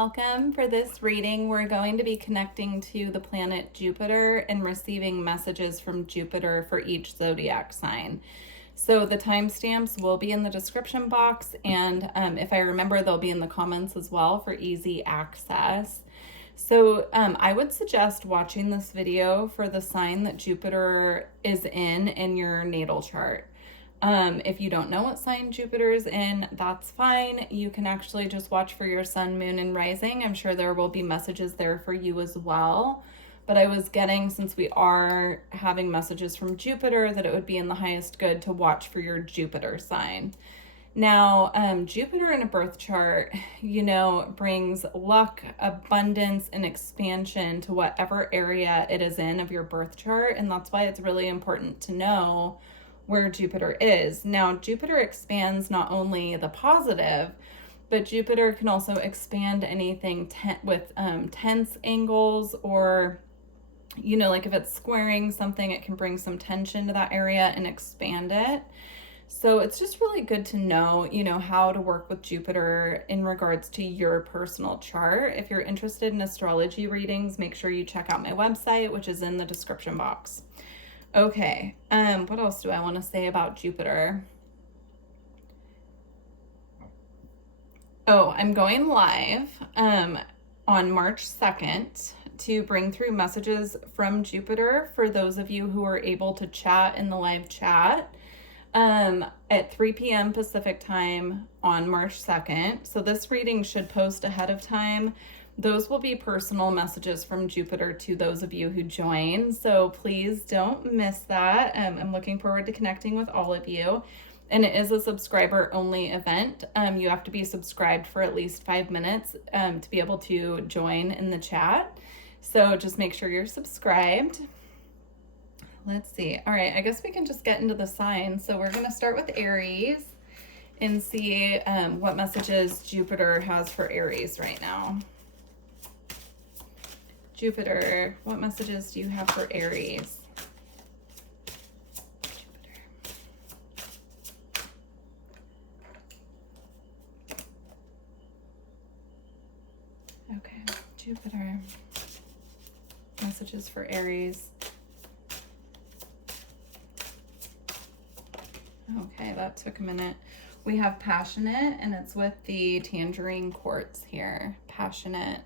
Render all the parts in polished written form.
welcome. For this reading, we're going to be connecting to the planet Jupiter and receiving messages from Jupiter for each zodiac sign. So the timestamps will be in the description box, and if I remember, they'll be in the comments as well for easy access. So I would suggest watching this video for the sign that Jupiter is in your natal chart. If you don't know what sign Jupiter is in, that's fine. You can actually just watch for your sun, moon, and rising. I'm sure there will be messages there for you as well. But I was getting, since we are having messages from Jupiter, that it would be in the highest good to watch for your Jupiter sign. Now, Jupiter in a birth chart, brings luck, abundance, and expansion to whatever area it is in of your birth chart. And that's why it's really important to know where Jupiter is. Now, Jupiter expands not only the positive, but Jupiter can also expand anything with tense angles, or, like if it's squaring something, it can bring some tension to that area and expand it. So it's just really good to know, how to work with Jupiter in regards to your personal chart. If you're interested in astrology readings, make sure you check out my website, which is in the description box. Okay, what else do I want to say about Jupiter? Oh, I'm going live on March 2nd to bring through messages from Jupiter for those of you who are able to chat in the live chat at 3 p.m. Pacific time on March 2nd. So this reading should post ahead of time. Those will be personal messages from Jupiter to those of you who join. So please don't miss that. I'm looking forward to connecting with all of you. And it is a subscriber only event. You have to be subscribed for at least 5 minutes to be able to join in the chat. So just make sure you're subscribed. Let's see. All right, I guess we can just get into the signs. So we're going to start with Aries and see what messages Jupiter has for Aries right now. Jupiter, what messages do you have for Aries? Jupiter. Okay, Jupiter. Messages for Aries. Okay, that took a minute. We have passionate, and it's with the tangerine quartz here. Passionate.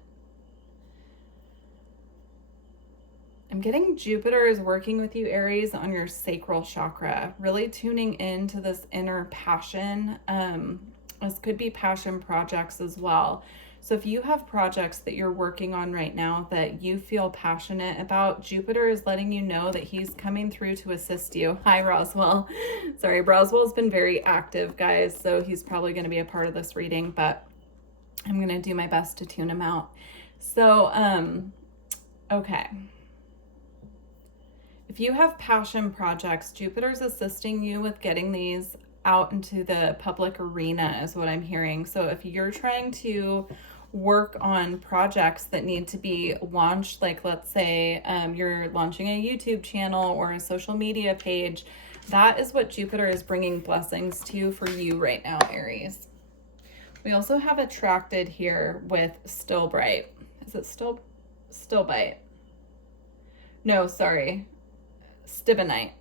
I'm getting Jupiter is working with you, Aries, on your sacral chakra, really tuning into this inner passion. This could be passion projects as well. So if you have projects that you're working on right now that you feel passionate about, Jupiter is letting you know that he's coming through to assist you. Hi, Roswell. Sorry, Roswell's been very active, guys, so he's probably going to be a part of this reading, but I'm going to do my best to tune him out. So, okay. If you have passion projects, Jupiter's assisting you with getting these out into the public arena is what I'm hearing. So if you're trying to work on projects that need to be launched, like let's say you're launching a YouTube channel or a social media page, that is what Jupiter is bringing blessings to for you right now, Aries. We also have attracted here with still bright. Is it still bite? No, sorry. Stibonite.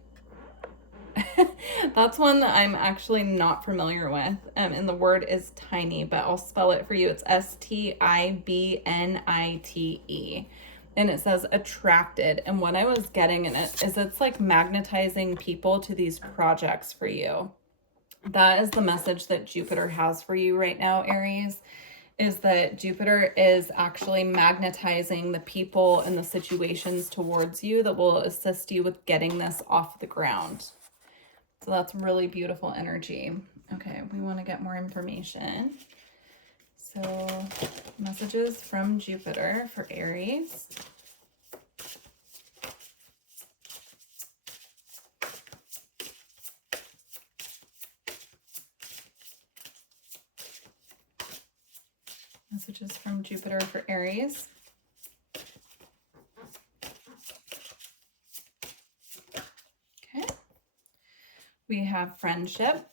That's one that I'm actually not familiar with. And the word is tiny, but I'll spell it for you. It's Stibnite. And it says attracted. And what I was getting in it is it's like magnetizing people to these projects for you. That is the message that Jupiter has for you right now, Aries, is that Jupiter is actually magnetizing the people and the situations towards you that will assist you with getting this off the ground. So that's really beautiful energy. Okay, we want to get more information. So messages from Jupiter for Aries. Messages from Jupiter for Aries. Okay. We have friendship.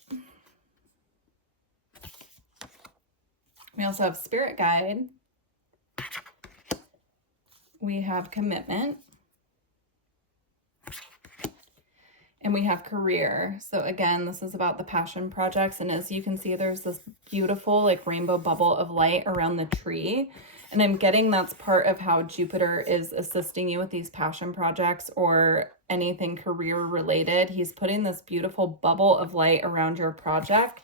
We also have spirit guide, we have commitment, and we have career. So again, this is about the passion projects. And as you can see, there's this beautiful like rainbow bubble of light around the tree. And I'm getting that's part of how Jupiter is assisting you with these passion projects or anything career related. He's putting this beautiful bubble of light around your project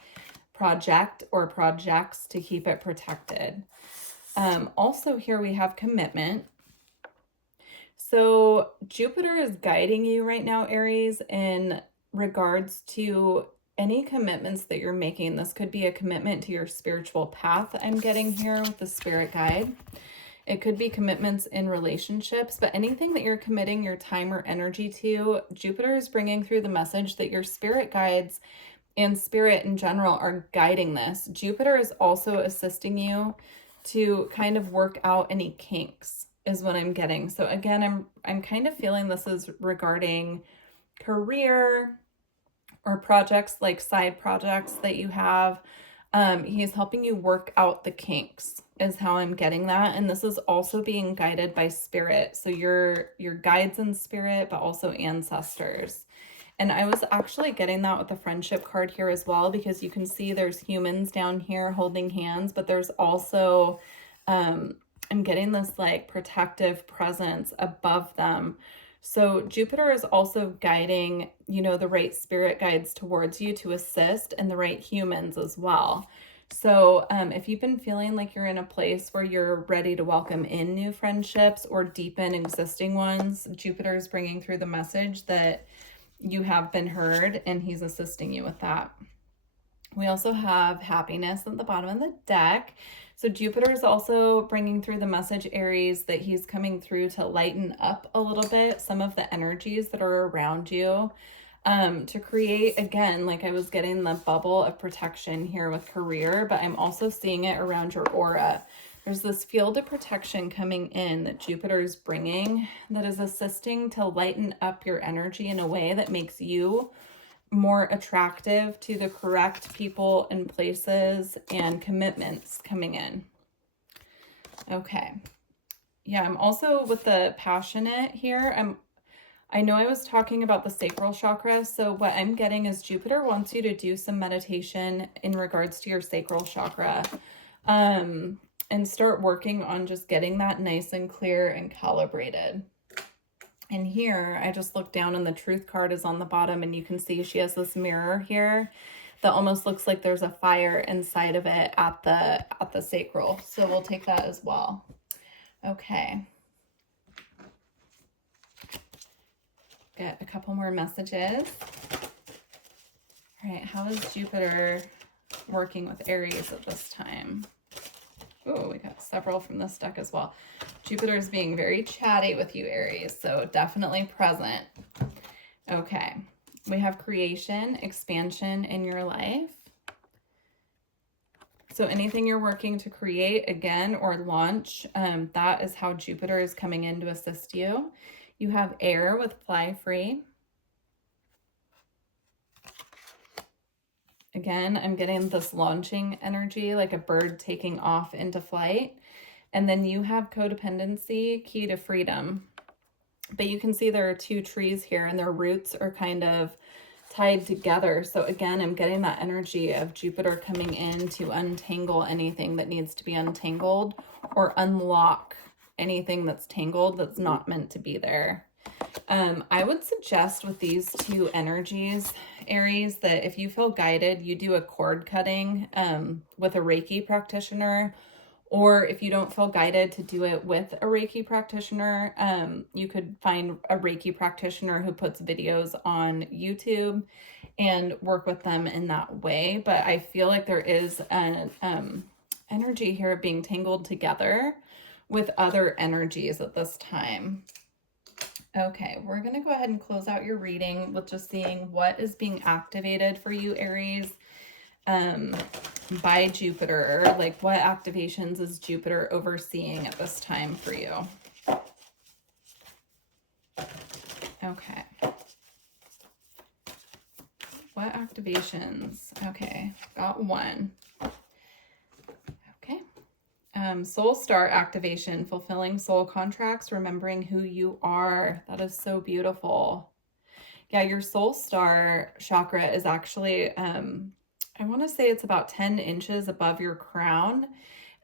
or projects to keep it protected. Also here we have commitment. So Jupiter is guiding you right now, Aries, in regards to any commitments that you're making. This could be a commitment to your spiritual path I'm getting here with the spirit guide. It could be commitments in relationships, but anything that you're committing your time or energy to, Jupiter is bringing through the message that your spirit guides and spirit in general are guiding this. Jupiter is also assisting you to kind of work out any kinks is what I'm getting. So again, I'm kind of feeling this is regarding career or projects, like side projects that you have. He's helping you work out the kinks is how I'm getting that. And this is also being guided by spirit. So your guides in spirit, but also ancestors. And I was actually getting that with the friendship card here as well, because you can see there's humans down here holding hands, but there's also, I'm getting this like protective presence above them. So Jupiter is also guiding, you know, the right spirit guides towards you to assist, and the right humans as well. So if you've been feeling like you're in a place where you're ready to welcome in new friendships or deepen existing ones, Jupiter is bringing through the message that you have been heard, and he's assisting you with that. We also have happiness at the bottom of the deck. So Jupiter is also bringing through the message, Aries, that he's coming through to lighten up a little bit some of the energies that are around you, to create, again, like I was getting the bubble of protection here with career, but I'm also seeing it around your aura. There's this field of protection coming in that Jupiter is bringing that is assisting to lighten up your energy in a way that makes you more attractive to the correct people and places and commitments coming in. Okay. Yeah, I'm also with the passionate here. I know I was talking about the sacral chakra. So what I'm getting is Jupiter wants you to do some meditation in regards to your sacral chakra. And start working on just getting that nice and clear and calibrated. And here, I just looked down and the truth card is on the bottom, and you can see she has this mirror here that almost looks like there's a fire inside of it at the sacral. So we'll take that as well. Okay. Get a couple more messages. All right, how is Jupiter working with Aries at this time? Oh, we got several from this deck as well. Jupiter is being very chatty with you, Aries, so definitely present. Okay, we have creation, expansion in your life. So anything you're working to create again or launch, that is how Jupiter is coming in to assist you. You have air with fly free. Again, I'm getting this launching energy, like a bird taking off into flight. And then you have codependency, key to freedom. But you can see there are two trees here, and their roots are kind of tied together. So again, I'm getting that energy of Jupiter coming in to untangle anything that needs to be untangled, or unlock anything that's tangled that's not meant to be there. I would suggest with these two energies, Aries, that if you feel guided, you do a cord cutting with a Reiki practitioner, or if you don't feel guided to do it with a Reiki practitioner, you could find a Reiki practitioner who puts videos on YouTube and work with them in that way. But I feel like there is an energy here being tangled together with other energies at this time. Okay, we're going to go ahead and close out your reading with just seeing what is being activated for you, Aries, by Jupiter. Like, what activations is Jupiter overseeing at this time for you? Okay. What activations? Okay, got one. Okay. Soul star activation, fulfilling soul contracts, remembering who you are. That is so beautiful. Yeah, your soul star chakra is actually, I want to say it's about 10 inches above your crown.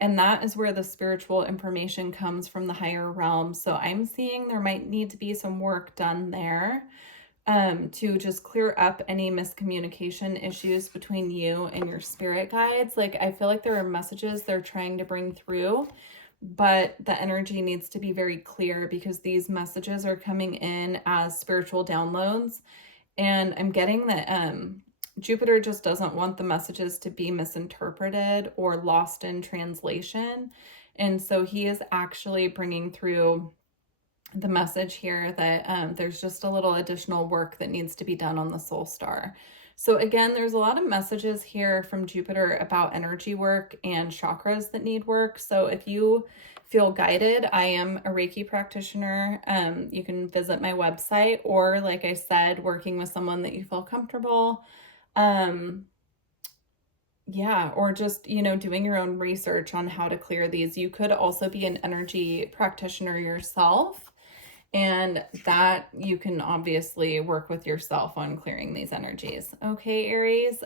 And that is where the spiritual information comes from the higher realms. So I'm seeing there might need to be some work done there to just clear up any miscommunication issues between you and your spirit guides. Like, I feel like there are messages they're trying to bring through, but the energy needs to be very clear because these messages are coming in as spiritual downloads. And I'm getting that Jupiter just doesn't want the messages to be misinterpreted or lost in translation. And so he is actually bringing through the message here that there's just a little additional work that needs to be done on the soul star. So again, there's a lot of messages here from Jupiter about energy work and chakras that need work. So if you feel guided, I am a Reiki practitioner. You can visit my website, or like I said, working with someone that you feel comfortable. Yeah, or just, doing your own research on how to clear these. You could also be an energy practitioner yourself, and that you can obviously work with yourself on clearing these energies. Okay, Aries.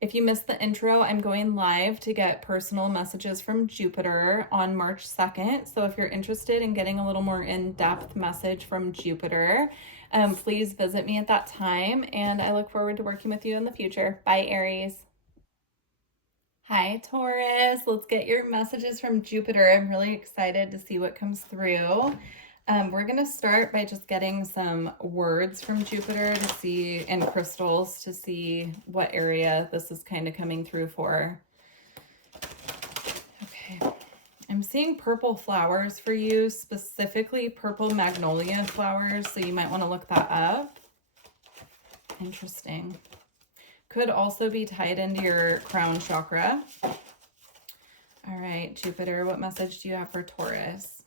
If you missed the intro, I'm going live to get personal messages from Jupiter on March 2nd. So if you're interested in getting a little more in-depth message from Jupiter, please visit me at that time. And I look forward to working with you in the future. Bye, Aries. Hi, Taurus. Let's get your messages from Jupiter. I'm really excited to see what comes through. We're going to start by just getting some words from Jupiter to see, and crystals to see what area this is kind of coming through for. Okay. I'm seeing purple flowers for you, specifically purple magnolia flowers, so you might want to look that up. Interesting. Could also be tied into your crown chakra. All right, Jupiter, what message do you have for Taurus?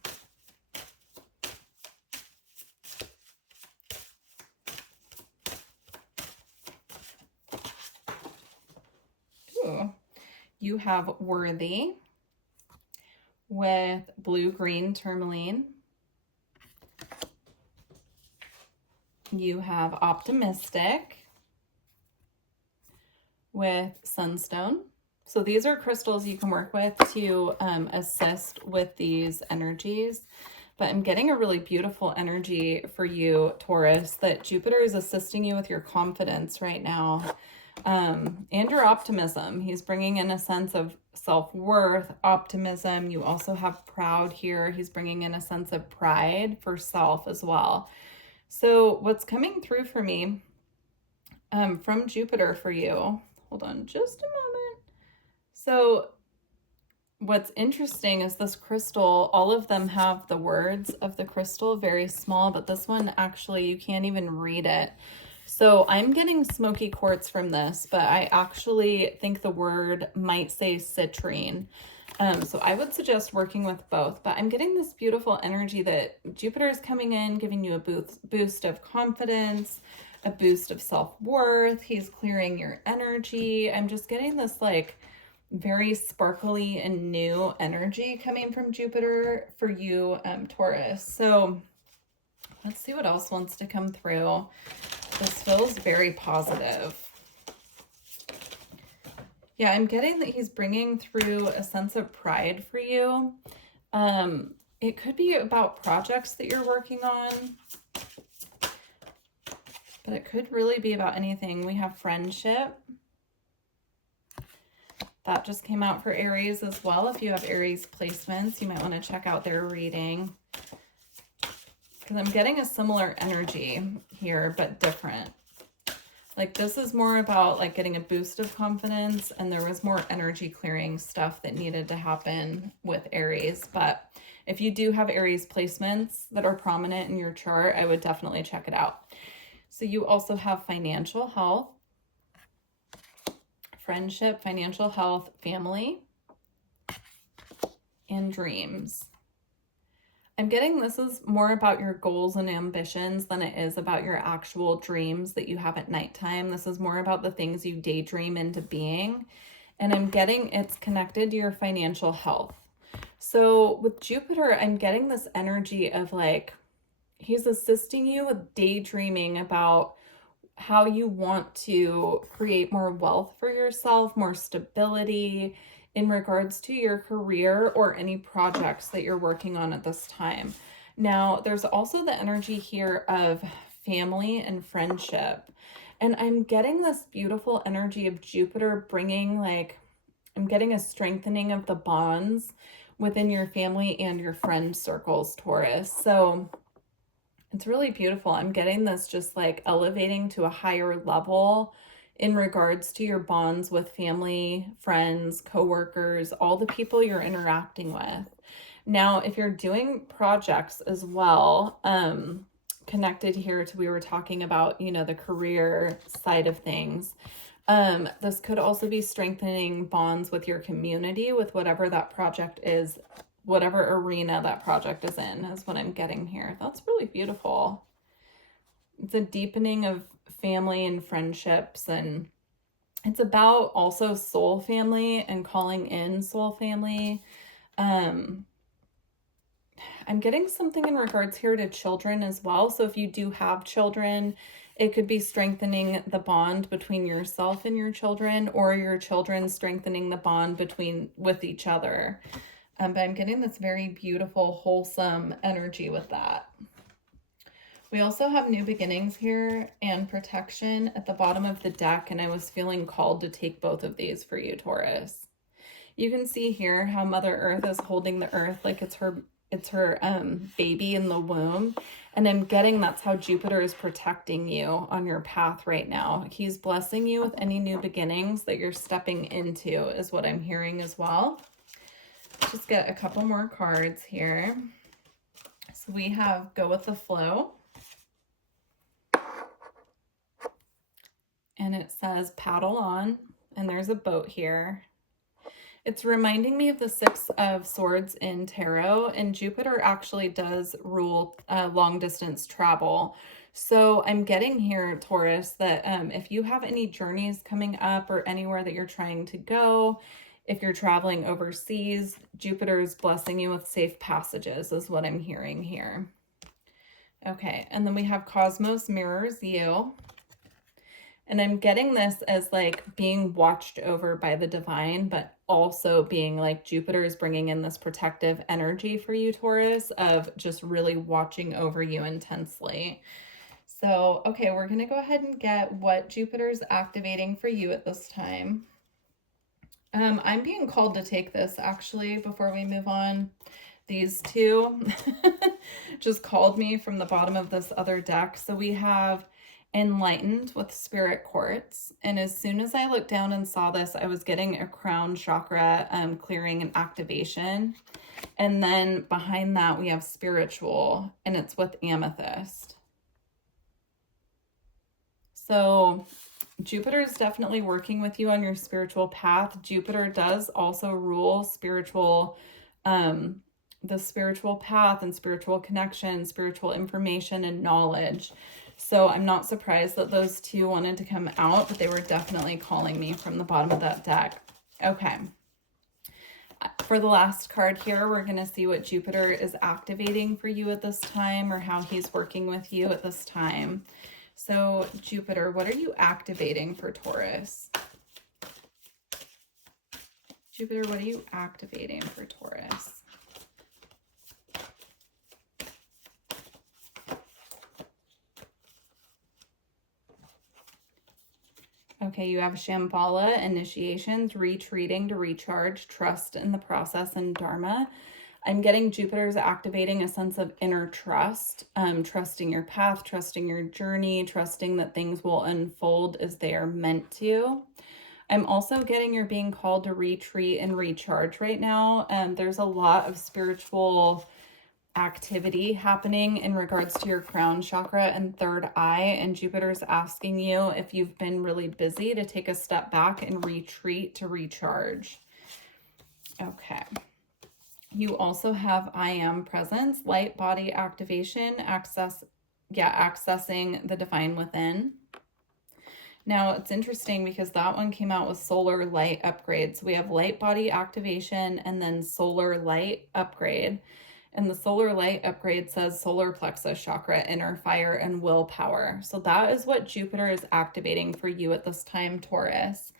Ooh, you have worthy with blue-green tourmaline. You have optimistic with sunstone. So these are crystals you can work with to assist with these energies. But I'm getting a really beautiful energy for you, Taurus, that Jupiter is assisting you with your confidence right now. And your optimism. He's bringing in a sense of self-worth, optimism. You also have proud here. He's bringing in a sense of pride for self as well. So what's coming through for me from Jupiter for you, hold on just a moment. So what's interesting is this crystal, all of them have the words of the crystal very small, but this one actually, you can't even read it. So I'm getting smoky quartz from this, but I actually think the word might say citrine. So I would suggest working with both, but I'm getting this beautiful energy that Jupiter is coming in, giving you a boost of confidence, a boost of self-worth. He's clearing your energy. I'm just getting this like very sparkly and new energy coming from Jupiter for you, Taurus. So let's see what else wants to come through. This feels very positive. Yeah, I'm getting that he's bringing through a sense of pride for you. It could be about projects that you're working on, but it could really be about anything. We have friendship. That just came out for Aries as well. If you have Aries placements, you might want to check out their reading, because I'm getting a similar energy here, but different. Like this is more about like getting a boost of confidence, and there was more energy clearing stuff that needed to happen with Aries. But if you do have Aries placements that are prominent in your chart, I would definitely check it out. So you also have financial health, friendship, financial health, family, and dreams. I'm getting this is more about your goals and ambitions than it is about your actual dreams that you have at nighttime. This is more about the things you daydream into being. And I'm getting it's connected to your financial health. So with Jupiter, I'm getting this energy of like, he's assisting you with daydreaming about how you want to create more wealth for yourself, more stability in regards to your career or any projects that you're working on at this time. Now, there's also the energy here of family and friendship. And I'm getting this beautiful energy of Jupiter bringing like, I'm getting a strengthening of the bonds within your family and your friend circles, Taurus. So it's really beautiful. I'm getting this just like elevating to a higher level in regards to your bonds with family, friends, coworkers, all the people you're interacting with. Now, if you're doing projects as well, connected here to we were talking about, you know, the career side of things. This could also be strengthening bonds with your community, with whatever that project is, whatever arena that project is in, is what I'm getting here. That's really beautiful. It's a deepening of family and friendships, and it's about also soul family and calling in soul family. I'm getting something in regards here to children as well. So if you do have children, it could be strengthening the bond between yourself and your children, or your children strengthening the bond with each other. But I'm getting this very beautiful, wholesome energy with that. We also have new beginnings here and protection at the bottom of the deck, and I was feeling called to take both of these for you, Taurus. You can see here how Mother Earth is holding the earth like it's her baby in the womb. And I'm getting that's how Jupiter is protecting you on your path right now. He's blessing you with any new beginnings that you're stepping into, is what I'm hearing as well. Let's just get a couple more cards here. So we have Go with the Flow. And it says paddle on. And there's a boat here. It's reminding me of the Six of Swords in tarot, and Jupiter actually does rule long distance travel. So I'm getting here, Taurus, that if you have any journeys coming up or anywhere that you're trying to go, if you're traveling overseas, Jupiter is blessing you with safe passages, is what I'm hearing here. Okay, and then we have Cosmos mirrors you. And I'm getting this as like being watched over by the divine, but also being like Jupiter is bringing in this protective energy for you, Taurus, of just really watching over you intensely. So, okay, we're going to go ahead and get what Jupiter's activating for you at this time. I'm being called to take this actually before we move on. These two just called me from the bottom of this other deck. So we have Enlightened with Spirit Quartz, and as soon as I looked down and saw this, I was getting a crown chakra clearing and activation. And then behind that we have Spiritual, and it's with Amethyst. So Jupiter is definitely working with you on your spiritual path. Jupiter does also rule spiritual the spiritual path and spiritual connection, spiritual information and knowledge. So I'm not surprised that those two wanted to come out, but they were definitely calling me from the bottom of that deck. Okay. For the last card here, we're going to see what Jupiter is activating for you at this time, or how he's working with you at this time. So Jupiter, what are you activating for Taurus? Jupiter, what are you activating for Taurus? Okay, you have Shambhala, initiations, retreating to recharge, trust in the process, and Dharma. I'm getting Jupiter's activating a sense of inner trust, trusting your path, trusting your journey, trusting that things will unfold as they are meant to. I'm also getting you're being called to retreat and recharge right now. There's a lot of spiritual activity happening in regards to your crown chakra and third eye, and Jupiter's asking you, if you've been really busy, to take a step back and retreat to recharge. Okay. You also have I am presence, light body activation, accessing the divine within. Now, it's interesting because that one came out with solar light upgrade. So we have light body activation and then solar light upgrade. And the solar light upgrade says solar plexus chakra, inner fire, and willpower. So that is what Jupiter is activating for you at this time, Taurus.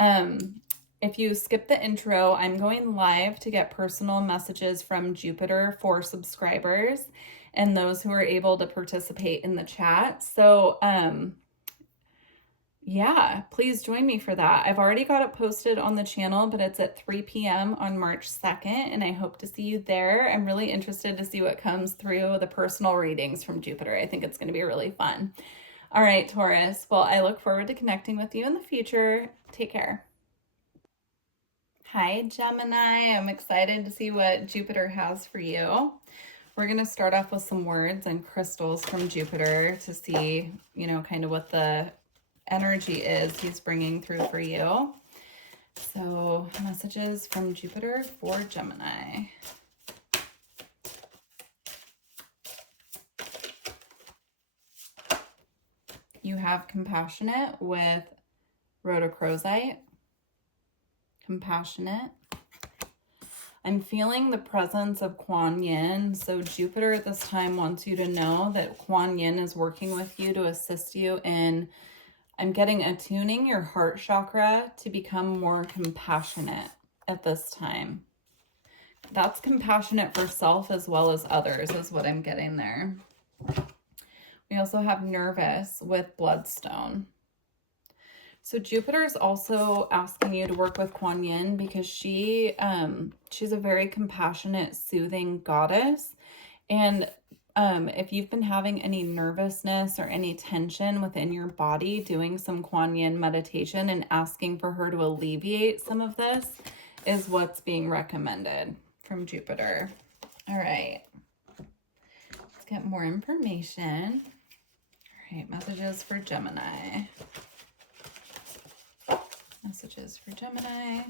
If you skip the intro, I'm going live to get personal messages from Jupiter for subscribers and those who are able to participate in the chat. So, yeah, please join me for that. I've already got it posted on the channel, but it's at 3 p.m. on March 2nd, and I hope to see you there. I'm really interested to see what comes through the personal readings from Jupiter. I think it's going to be really fun. All right, Taurus. Well, I look forward to connecting with you in the future. Take care. Hi, Gemini. I'm excited to see what Jupiter has for you. We're going to start off with some words and crystals from Jupiter to see, you know, kind of what the energy is he's bringing through for you. So, messages from Jupiter for Gemini. You have compassionate with rhodochrosite. Compassionate. I'm feeling the presence of Kuan Yin. So Jupiter at this time wants you to know that Kuan Yin is working with you to assist you in, I'm getting attuning your heart chakra to become more compassionate at this time. That's compassionate for self as well as others is what I'm getting there. We also have nervous with bloodstone. So Jupiter is also asking you to work with Kuan Yin because she's a very compassionate, soothing goddess. And if you've been having any nervousness or any tension within your body, doing some Kuan Yin meditation and asking for her to alleviate some of this is what's being recommended from Jupiter. All right. Let's get more information. All right, messages for Gemini. Messages for Gemini.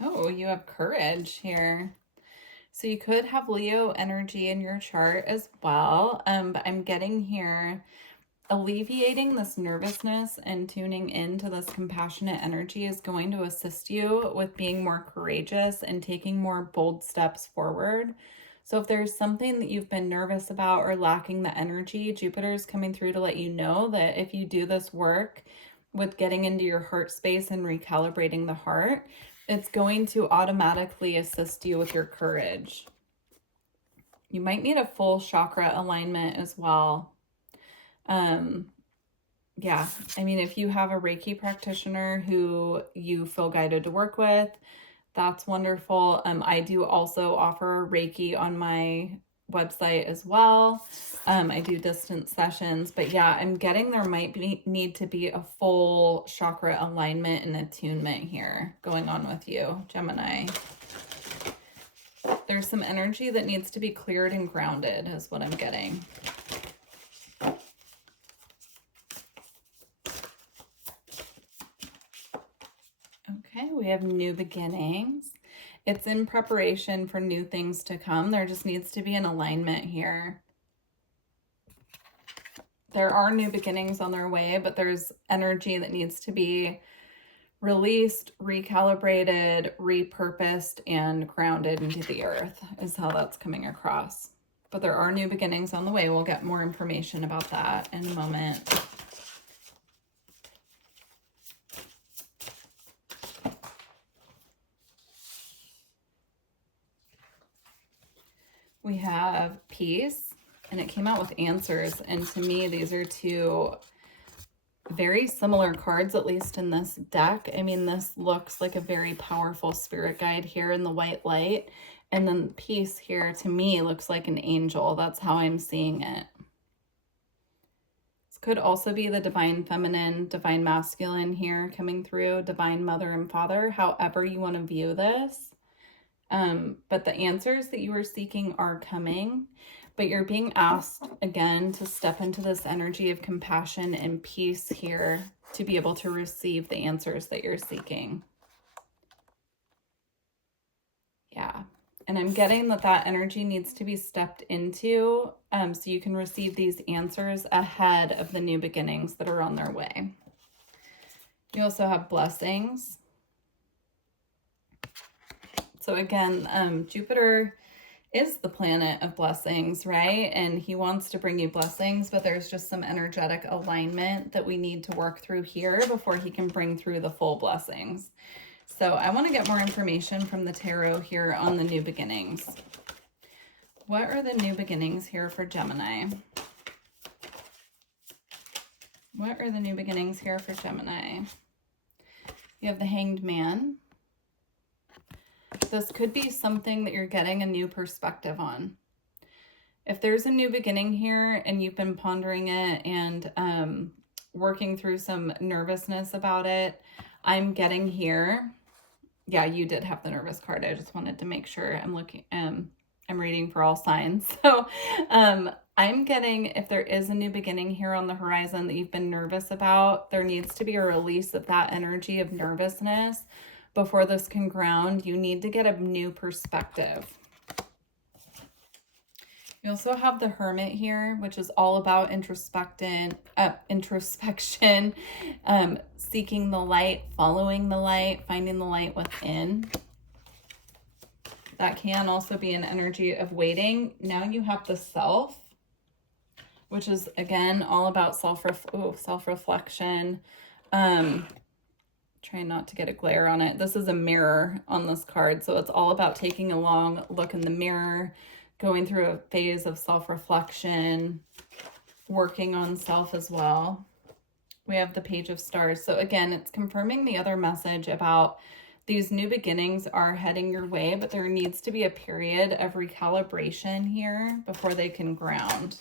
Oh, you have courage here. So you could have Leo energy in your chart as well. But I'm getting here alleviating this nervousness and tuning into this compassionate energy is going to assist you with being more courageous and taking more bold steps forward. So if there's something that you've been nervous about or lacking the energy, Jupiter is coming through to let you know that if you do this work with getting into your heart space and recalibrating the heart, it's going to automatically assist you with your courage. You might need a full chakra alignment as well. Yeah, I mean, if you have a Reiki practitioner who you feel guided to work with, that's wonderful. I do also offer Reiki on my website as well. I do distance sessions, but yeah, I'm getting there might need to be a full chakra alignment and attunement here going on with you, Gemini. There's some energy that needs to be cleared and grounded is what I'm getting. Okay, we have new beginnings. It's in preparation for new things to come. There just needs to be an alignment here. There are new beginnings on their way, but there's energy that needs to be released, recalibrated, repurposed, and grounded into the earth is how that's coming across. But there are new beginnings on the way. We'll get more information about that in a moment. We have peace, and it came out with answers. And to me, these are two very similar cards, at least in this deck. I mean, this looks like a very powerful spirit guide here in the white light. And then peace here, to me, looks like an angel. That's how I'm seeing it. This could also be the divine feminine, divine masculine here coming through, divine mother and father, however you want to view this. But the answers that you are seeking are coming, but you're being asked again to step into this energy of compassion and peace here to be able to receive the answers that you're seeking. Yeah. And I'm getting that that energy needs to be stepped into so you can receive these answers ahead of the new beginnings that are on their way. You also have blessings. So again, Jupiter is the planet of blessings, right? And he wants to bring you blessings, but there's just some energetic alignment that we need to work through here before he can bring through the full blessings. So I want to get more information from the tarot here on the new beginnings. What are the new beginnings here for Gemini? What are the new beginnings here for Gemini? You have the Hanged Man. This could be something that you're getting a new perspective on. If there's a new beginning here and you've been pondering it and working through some nervousness about it, I'm getting here. Yeah, you did have the nervous card. I just wanted to make sure I'm looking, I'm reading for all signs. So I'm getting, if there is a new beginning here on the horizon that you've been nervous about, there needs to be a release of that energy of nervousness before this can ground. You need to get a new perspective. You also have the Hermit here, which is all about introspection, seeking the light, following the light, finding the light within. That can also be an energy of waiting. Now you have the Self, which is, again, all about self-reflection. Trying not to get a glare on it. This is a mirror on this card, so it's all about taking a long look in the mirror, going through a phase of self-reflection, working on self as well. We have the Page of Stars. So again, it's confirming the other message about these new beginnings are heading your way, but there needs to be a period of recalibration here before they can ground.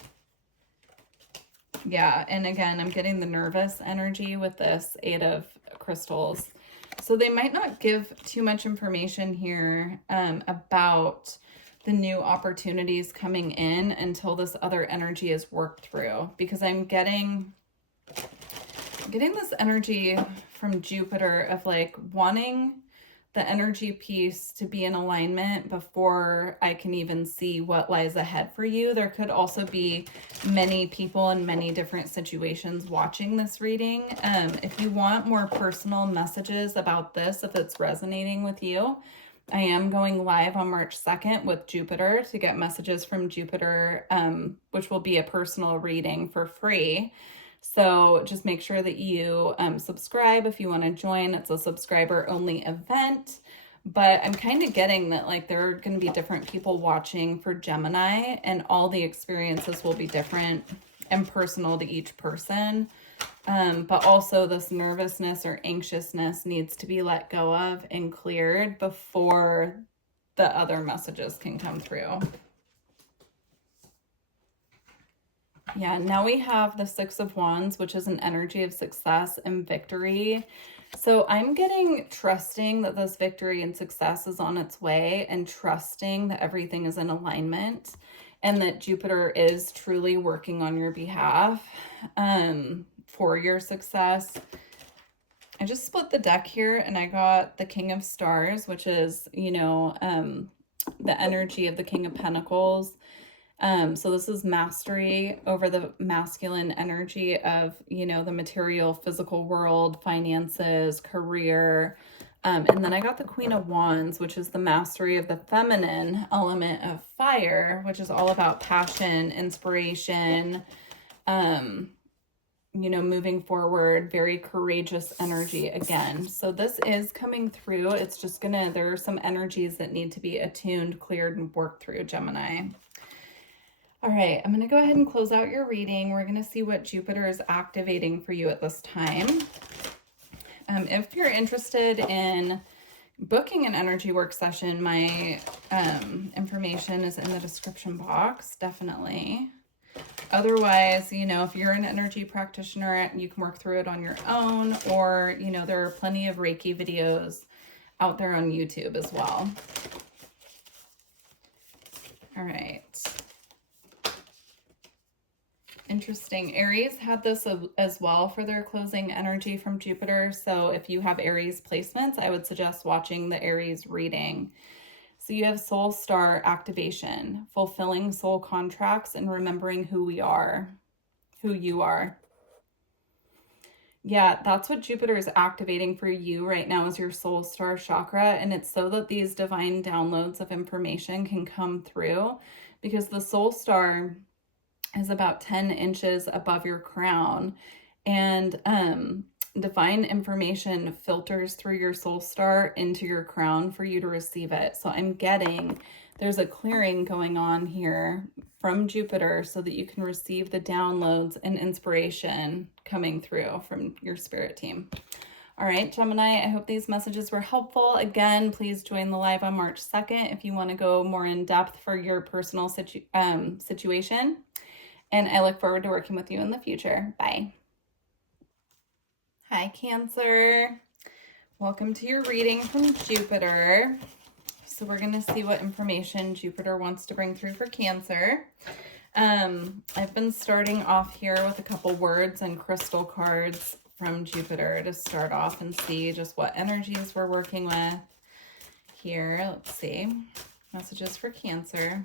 Yeah, and again, I'm getting the nervous energy with this Eight of Crystals. So they might not give too much information here about the new opportunities coming in until this other energy is worked through, because I'm getting this energy from Jupiter of like wanting the energy piece to be in alignment before I can even see what lies ahead for you. There could also be many people in many different situations watching this reading. If you want more personal messages about this, if it's resonating with you, I am going live on March 2nd with Jupiter to get messages from Jupiter, which will be a personal reading for free. So just make sure that you subscribe if you want to join. It's a subscriber only event, but I'm kind of getting that like there are going to be different people watching for Gemini, and all the experiences will be different and personal to each person. But also this nervousness or anxiousness needs to be let go of and cleared before the other messages can come through. Yeah, now we have the Six of Wands, which is an energy of success and victory. So I'm getting trusting that this victory and success is on its way, and trusting that everything is in alignment and that Jupiter is truly working on your behalf for your success. I just split the deck here and I got the King of Stars, which is, you know, the energy of the King of Pentacles. So this is mastery over the masculine energy of, you know, the material, physical world, finances, career. And then I got the Queen of Wands, which is the mastery of the feminine element of fire, which is all about passion, inspiration, you know, moving forward, very courageous energy again. So this is coming through. It's just there are some energies that need to be attuned, cleared, and worked through, Gemini. All right, I'm going to go ahead and close out your reading. We're going to see what Jupiter is activating for you at this time. If you're interested in booking an energy work session, my information is in the description box, definitely. Otherwise, you know, if you're an energy practitioner, you can work through it on your own, or, you know, there are plenty of Reiki videos out there on YouTube as well. All right. Interesting. Aries had this as well for their closing energy from Jupiter. So if you have Aries placements, I would suggest watching the Aries reading. So you have soul star activation, fulfilling soul contracts and remembering who we are, who you are. Yeah, that's what Jupiter is activating for you right now is your soul star chakra. And it's so that these divine downloads of information can come through, because the soul star is about 10 inches above your crown. And divine information filters through your soul star into your crown for you to receive it. So I'm getting there's a clearing going on here from Jupiter so that you can receive the downloads and inspiration coming through from your spirit team. All right, Gemini, I hope these messages were helpful. Again, please join the live on March 2nd if you want to go more in depth for your personal situation. And I look forward to working with you in the future. Bye. Hi, Cancer. Welcome to your reading from Jupiter. So we're going to see what information Jupiter wants to bring through for Cancer. I've been starting off here with a couple words and crystal cards from Jupiter to start off and see just what energies we're working with here. Let's see. Messages for Cancer.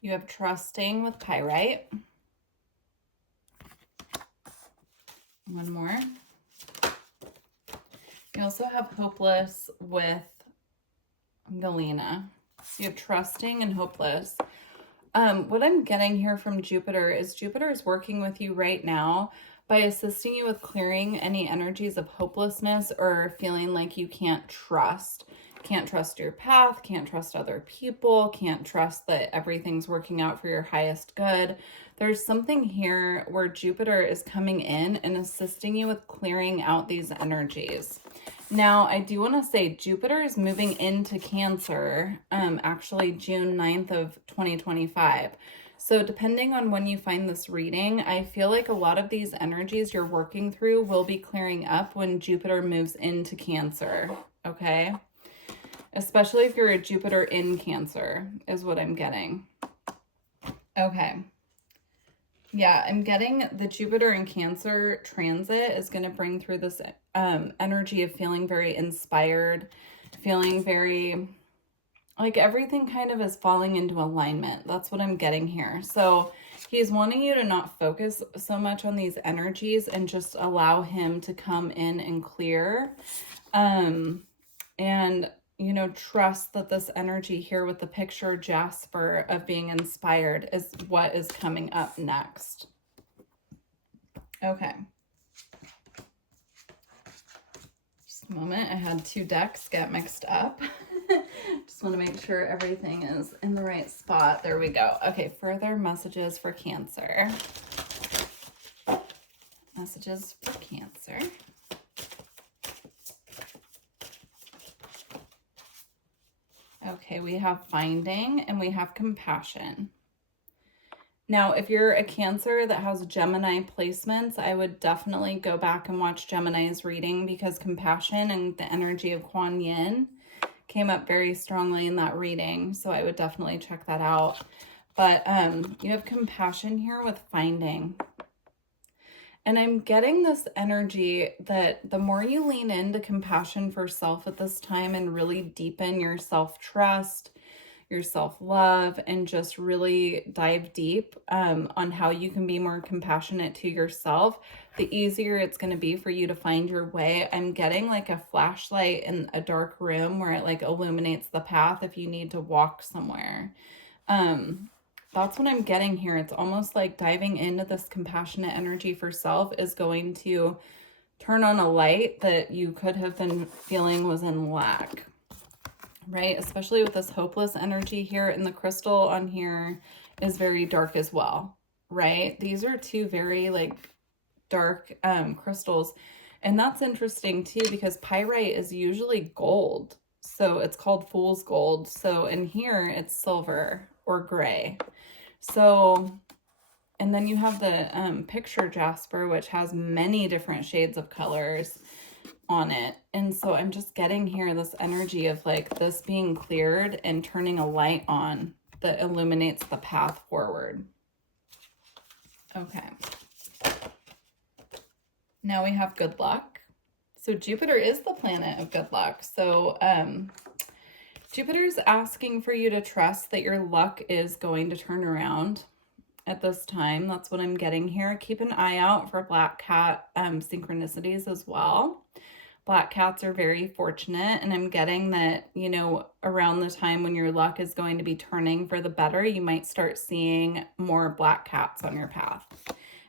You have trusting with pyrite. One more. You also have hopeless with Galena. So you have trusting and hopeless. What I'm getting here from Jupiter is Jupiter is working with you right now by assisting you with clearing any energies of hopelessness or feeling like you can't trust. Can't trust your path, can't trust other people, can't trust that everything's working out for your highest good. There's something here where Jupiter is coming in and assisting you with clearing out these energies. Now, I do want to say Jupiter is moving into Cancer, actually June 9th of 2025. So depending on when you find this reading, I feel like a lot of these energies you're working through will be clearing up when Jupiter moves into Cancer, okay? Especially if you're a Jupiter in Cancer, is what I'm getting. Okay. Yeah, I'm getting the Jupiter in Cancer transit is going to bring through this energy of feeling very inspired, feeling very, like everything kind of is falling into alignment. That's what I'm getting here. So he's wanting you to not focus so much on these energies and just allow him to come in and clear. And you know, trust that this energy here with the picture Jasper of being inspired is what is coming up next. Okay. Just a moment. I had two decks get mixed up. Just want to make sure everything is in the right spot. There we go. Okay, further messages for Cancer. Messages for Cancer. Okay, we have finding and we have compassion. Now, if you're a Cancer that has Gemini placements, I would definitely go back and watch Gemini's reading because compassion and the energy of Kuan Yin came up very strongly in that reading. So I would definitely check that out. But you have compassion here with finding. And I'm getting this energy that the more you lean into compassion for self at this time and really deepen your self-trust, your self-love, and just really dive deep on how you can be more compassionate to yourself, the easier it's going to be for you to find your way. I'm getting like a flashlight in a dark room where it like illuminates the path if you need to walk somewhere. That's what I'm getting here. It's almost like diving into this compassionate energy for self is going to turn on a light that you could have been feeling was in lack, right? Especially with this hopeless energy here, and the crystal on here is very dark as well, right? These are two very like dark crystals. And that's interesting too, because pyrite is usually gold. So it's called fool's gold. So in here it's silver or gray. So, and then you have the picture Jasper, which has many different shades of colors on it. And so I'm just getting here this energy of like this being cleared and turning a light on that illuminates the path forward. Okay. Now we have good luck. So Jupiter is the planet of good luck. So Jupiter's asking for you to trust that your luck is going to turn around at this time. That's what I'm getting here. Keep an eye out for black cat synchronicities as well. Black cats are very fortunate, and I'm getting that, you know, around the time when your luck is going to be turning for the better, you might start seeing more black cats on your path.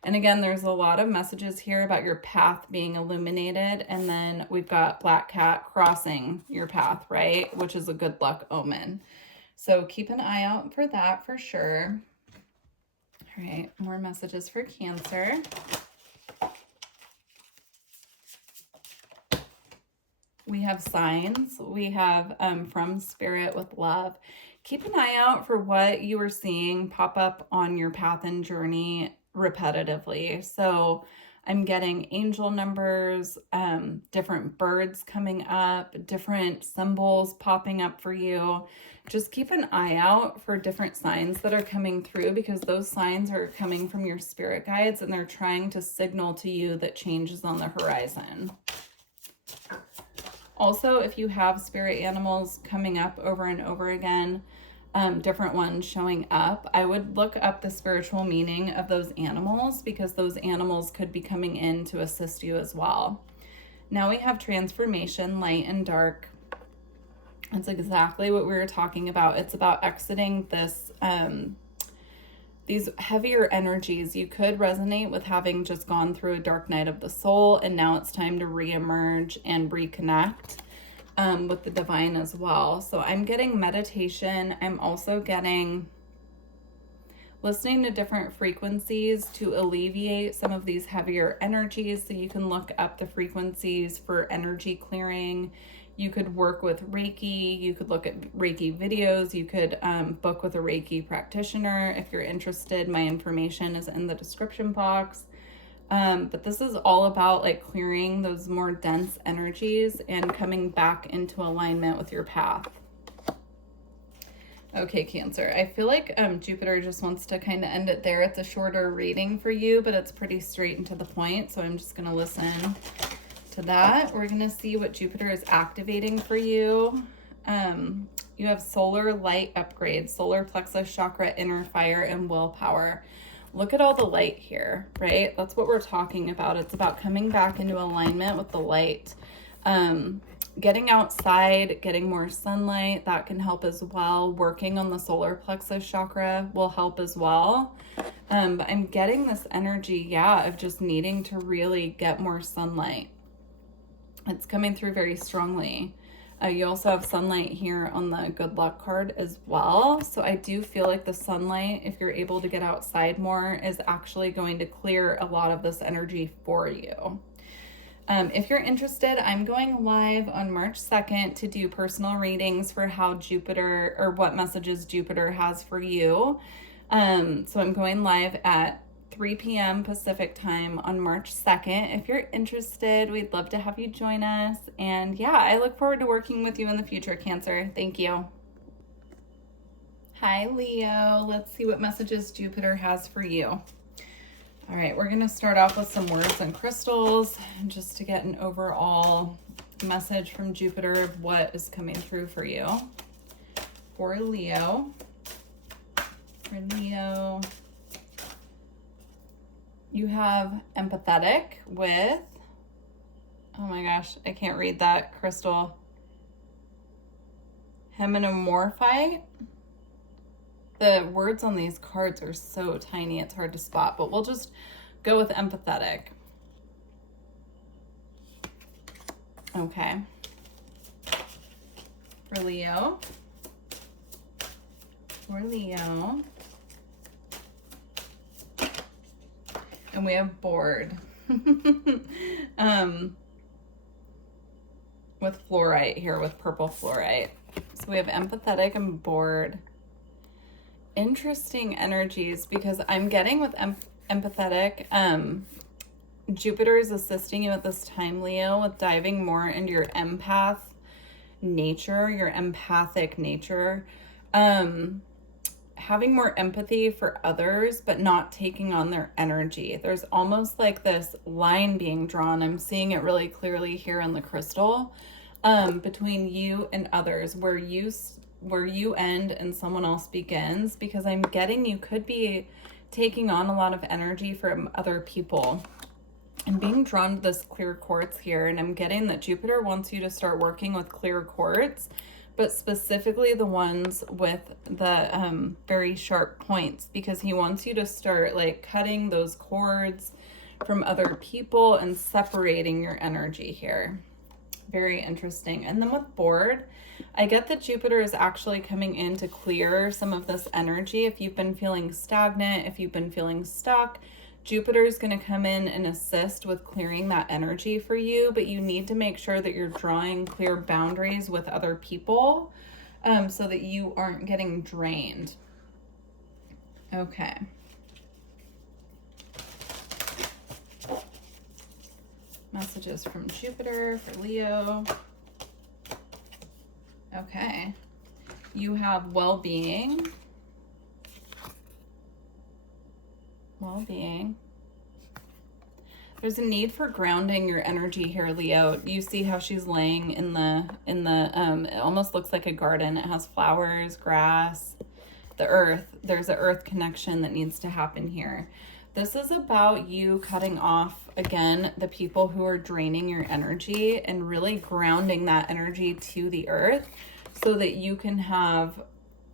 And again, there's a lot of messages here about your path being illuminated, and then we've got black cat crossing your path, right? Which is a good luck omen. So keep an eye out for that for sure. All right, more messages for Cancer. We have signs. We have from Spirit with love. Keep an eye out for what you are seeing pop up on your path and journey repetitively. So I'm getting angel numbers, different birds coming up, different symbols popping up for you. Just keep an eye out for different signs that are coming through, because those signs are coming from your spirit guides, and they're trying to signal to you that change is on the horizon. Also, if you have spirit animals coming up over and over again, different ones showing up, I would look up the spiritual meaning of those animals, because those animals could be coming in to assist you as well. Now we have transformation, light and dark. That's exactly what we were talking about. It's about exiting this, these heavier energies. You could resonate with having just gone through a dark night of the soul, and now it's time to reemerge and reconnect with the divine as well. So I'm getting meditation. I'm also getting listening to different frequencies to alleviate some of these heavier energies. So you can look up the frequencies for energy clearing. You could work with Reiki. You could look at Reiki videos. You could book with a Reiki practitioner if you're interested. My information is in the description box. But this is all about like clearing those more dense energies and coming back into alignment with your path. Okay, Cancer. I feel like Jupiter just wants to kind of end it there. It's a shorter reading for you, but it's pretty straight and to the point. So I'm just going to listen to that. We're going to see what Jupiter is activating for you. You have solar light upgrade, solar plexus chakra, inner fire, and willpower. Look at all the light here, right? That's what we're talking about. It's about coming back into alignment with the light. Getting outside, getting more sunlight, that can help as well. Working on the solar plexus chakra will help as well. But I'm getting this energy, of just needing to really get more sunlight. It's coming through very strongly. You also have sunlight here on the good luck card as well. So I do feel like the sunlight, if you're able to get outside more, is actually going to clear a lot of this energy for you. If you're interested, I'm going live on March 2nd to do personal readings for how Jupiter, or what messages Jupiter has for you. So I'm going live at 3 p.m. Pacific time on March 2nd. If you're interested, we'd love to have you join us. And I look forward to working with you in the future, Cancer. Thank you. Hi, Leo. Let's see what messages Jupiter has for you. All right, we're going to start off with some words and crystals just to get an overall message from Jupiter of what is coming through for you. For Leo. You have empathetic with, oh my gosh, I can't read that crystal. Heminomorphite. The words on these cards are so tiny, it's hard to spot, but we'll just go with empathetic. Okay. For Leo. And we have bored. With fluorite here, with purple fluorite. So we have empathetic and bored. Interesting energies, because I'm getting with empathetic, Jupiter is assisting you at this time, Leo, with diving more into your empath nature, your empathic nature. having more empathy for others, but not taking on their energy. There's almost like this line being drawn. I'm seeing it really clearly here in the crystal, between you and others, where you end and someone else begins, because I'm getting you could be taking on a lot of energy from other people. I'm being drawn to this clear quartz here, and I'm getting that Jupiter wants you to start working with clear quartz, but specifically the ones with the very sharp points, because he wants you to start like cutting those cords from other people and separating your energy here. Very interesting. And then with board, I get that Jupiter is actually coming in to clear some of this energy. If you've been feeling stagnant, if you've been feeling stuck, Jupiter is going to come in and assist with clearing that energy for you, but you need to make sure that you're drawing clear boundaries with other people, so that you aren't getting drained. Okay. Messages from Jupiter for Leo. Okay. You have well-being. Well-being. There's a need for grounding your energy here, Leo. You see how she's laying in the it almost looks like a garden. It has flowers, grass, the earth. There's an earth connection that needs to happen here. This is about you cutting off, again, the people who are draining your energy and really grounding that energy to the earth, so that you can have,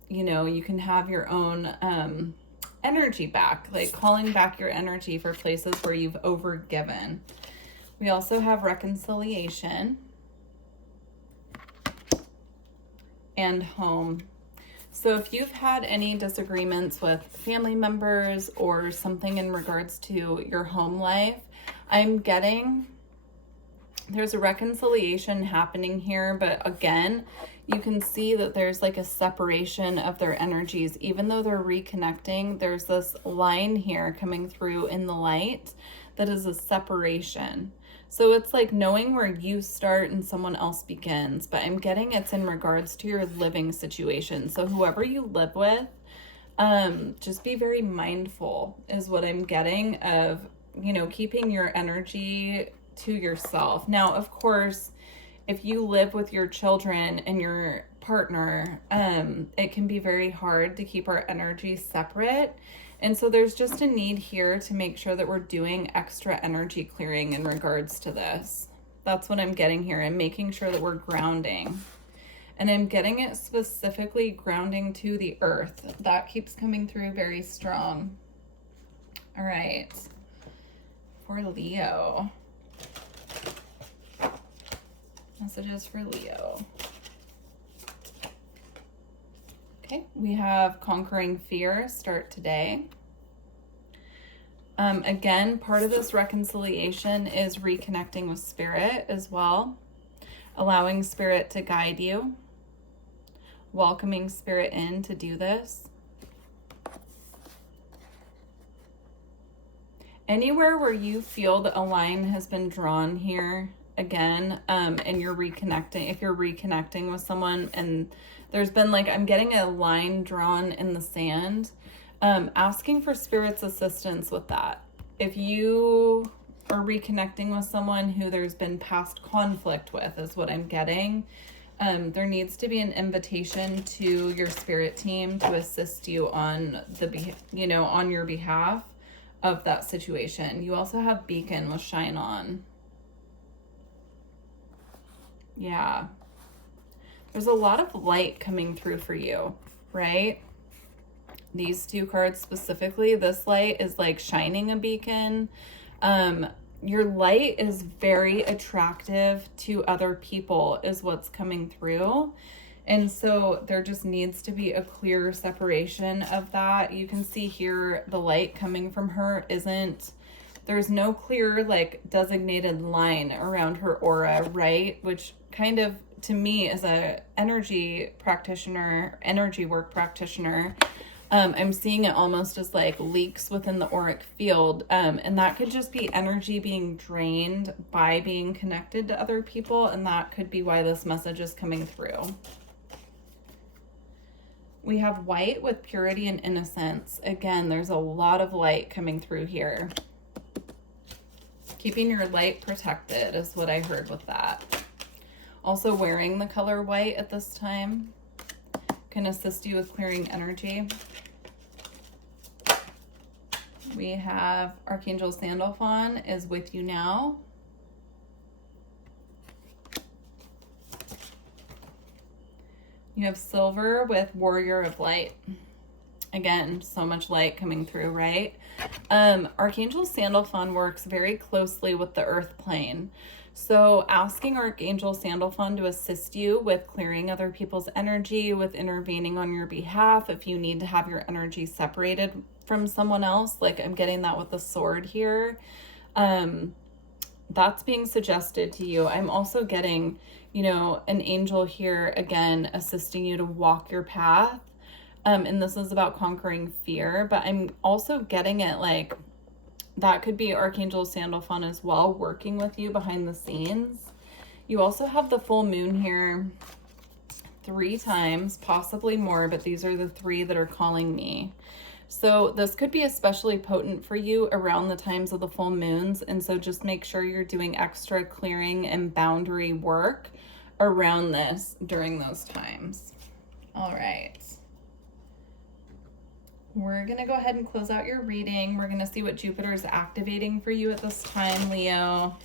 you can have your own energy back, like calling back your energy for places where you've overgiven. We also have reconciliation and home. So if you've had any disagreements with family members or something in regards to your home life, I'm getting there's a reconciliation happening here, but again, you can see that there's like a separation of their energies. Even though they're reconnecting, there's this line here coming through in the light that is a separation. So it's like knowing where you start and someone else begins, but I'm getting it's in regards to your living situation. So whoever you live with, just be very mindful is what I'm getting of, keeping your energy to yourself. Now, of course, if you live with your children and your partner, it can be very hard to keep our energy separate. And so there's just a need here to make sure that we're doing extra energy clearing in regards to this. That's what I'm getting here. I'm making sure that we're grounding. And I'm getting it specifically grounding to the earth. That keeps coming through very strong. All right. For Leo. Messages for Leo. Okay, we have conquering fear, start today. Again, part of this reconciliation is reconnecting with spirit as well, allowing spirit to guide you, welcoming spirit in to do this. Anywhere where you feel that a line has been drawn here, again, and you're reconnecting, if you're reconnecting with someone and there's been like, I'm getting a line drawn in the sand, asking for spirit's assistance with that. If you are reconnecting with someone who there's been past conflict with, is what I'm getting, there needs to be an invitation to your spirit team to assist you on on your behalf of that situation. You also have beacon with shine on. Yeah. There's a lot of light coming through for you, right? These two cards specifically, this light is like shining a beacon. Your light is very attractive to other people is what's coming through. And so there just needs to be a clear separation of that. You can see here the light coming from her there's no clear like designated line around her aura, right? Which kind of, to me, as a energy work practitioner, I'm seeing it almost as like leaks within the auric field. And that could just be energy being drained by being connected to other people. And that could be why this message is coming through. We have white with purity and innocence. Again, there's a lot of light coming through here. Keeping your light protected is what I heard with that. Also, wearing the color white at this time can assist you with clearing energy. We have Archangel Sandalphon is with you now. You have silver with Warrior of Light. Again, so much light coming through, right? Archangel Sandalphon works very closely with the earth plane. So asking Archangel Sandalphon to assist you with clearing other people's energy, with intervening on your behalf, if you need to have your energy separated from someone else, like I'm getting that with the sword here. That's being suggested to you. I'm also getting, you know, an angel here, again, assisting you to walk your path. And this is about conquering fear, but I'm also getting it like that could be Archangel Sandalphon as well, working with you behind the scenes. You also have the full moon here 3 times, possibly more, but these are the 3 that are calling me. So this could be especially potent for you around the times of the full moons. And so just make sure you're doing extra clearing and boundary work around this during those times. All right. We're going to go ahead and close out your reading. We're going to see what Jupiter is activating for you at this time, Leo.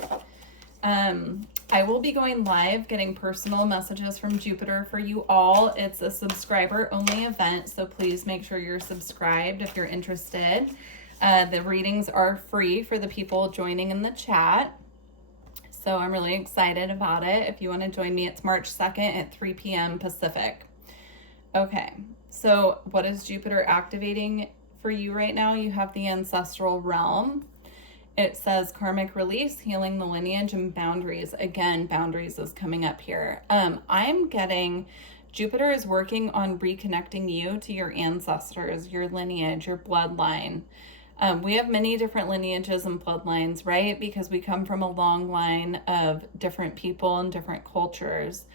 I will be going live, getting personal messages from Jupiter for you all. It's a subscriber-only event, so please make sure you're subscribed if you're interested. The readings are free for the people joining in the chat, so I'm really excited about it. If you want to join me, it's March 2nd at 3 p.m. Pacific. Okay, so what is Jupiter activating for you right now? You have the ancestral realm. It says karmic release, healing the lineage, and boundaries. Again, boundaries is coming up here. I'm getting Jupiter is working on reconnecting you to your ancestors, your lineage, your bloodline. We have many different lineages and bloodlines, right? Because we come from a long line of different people and different cultures.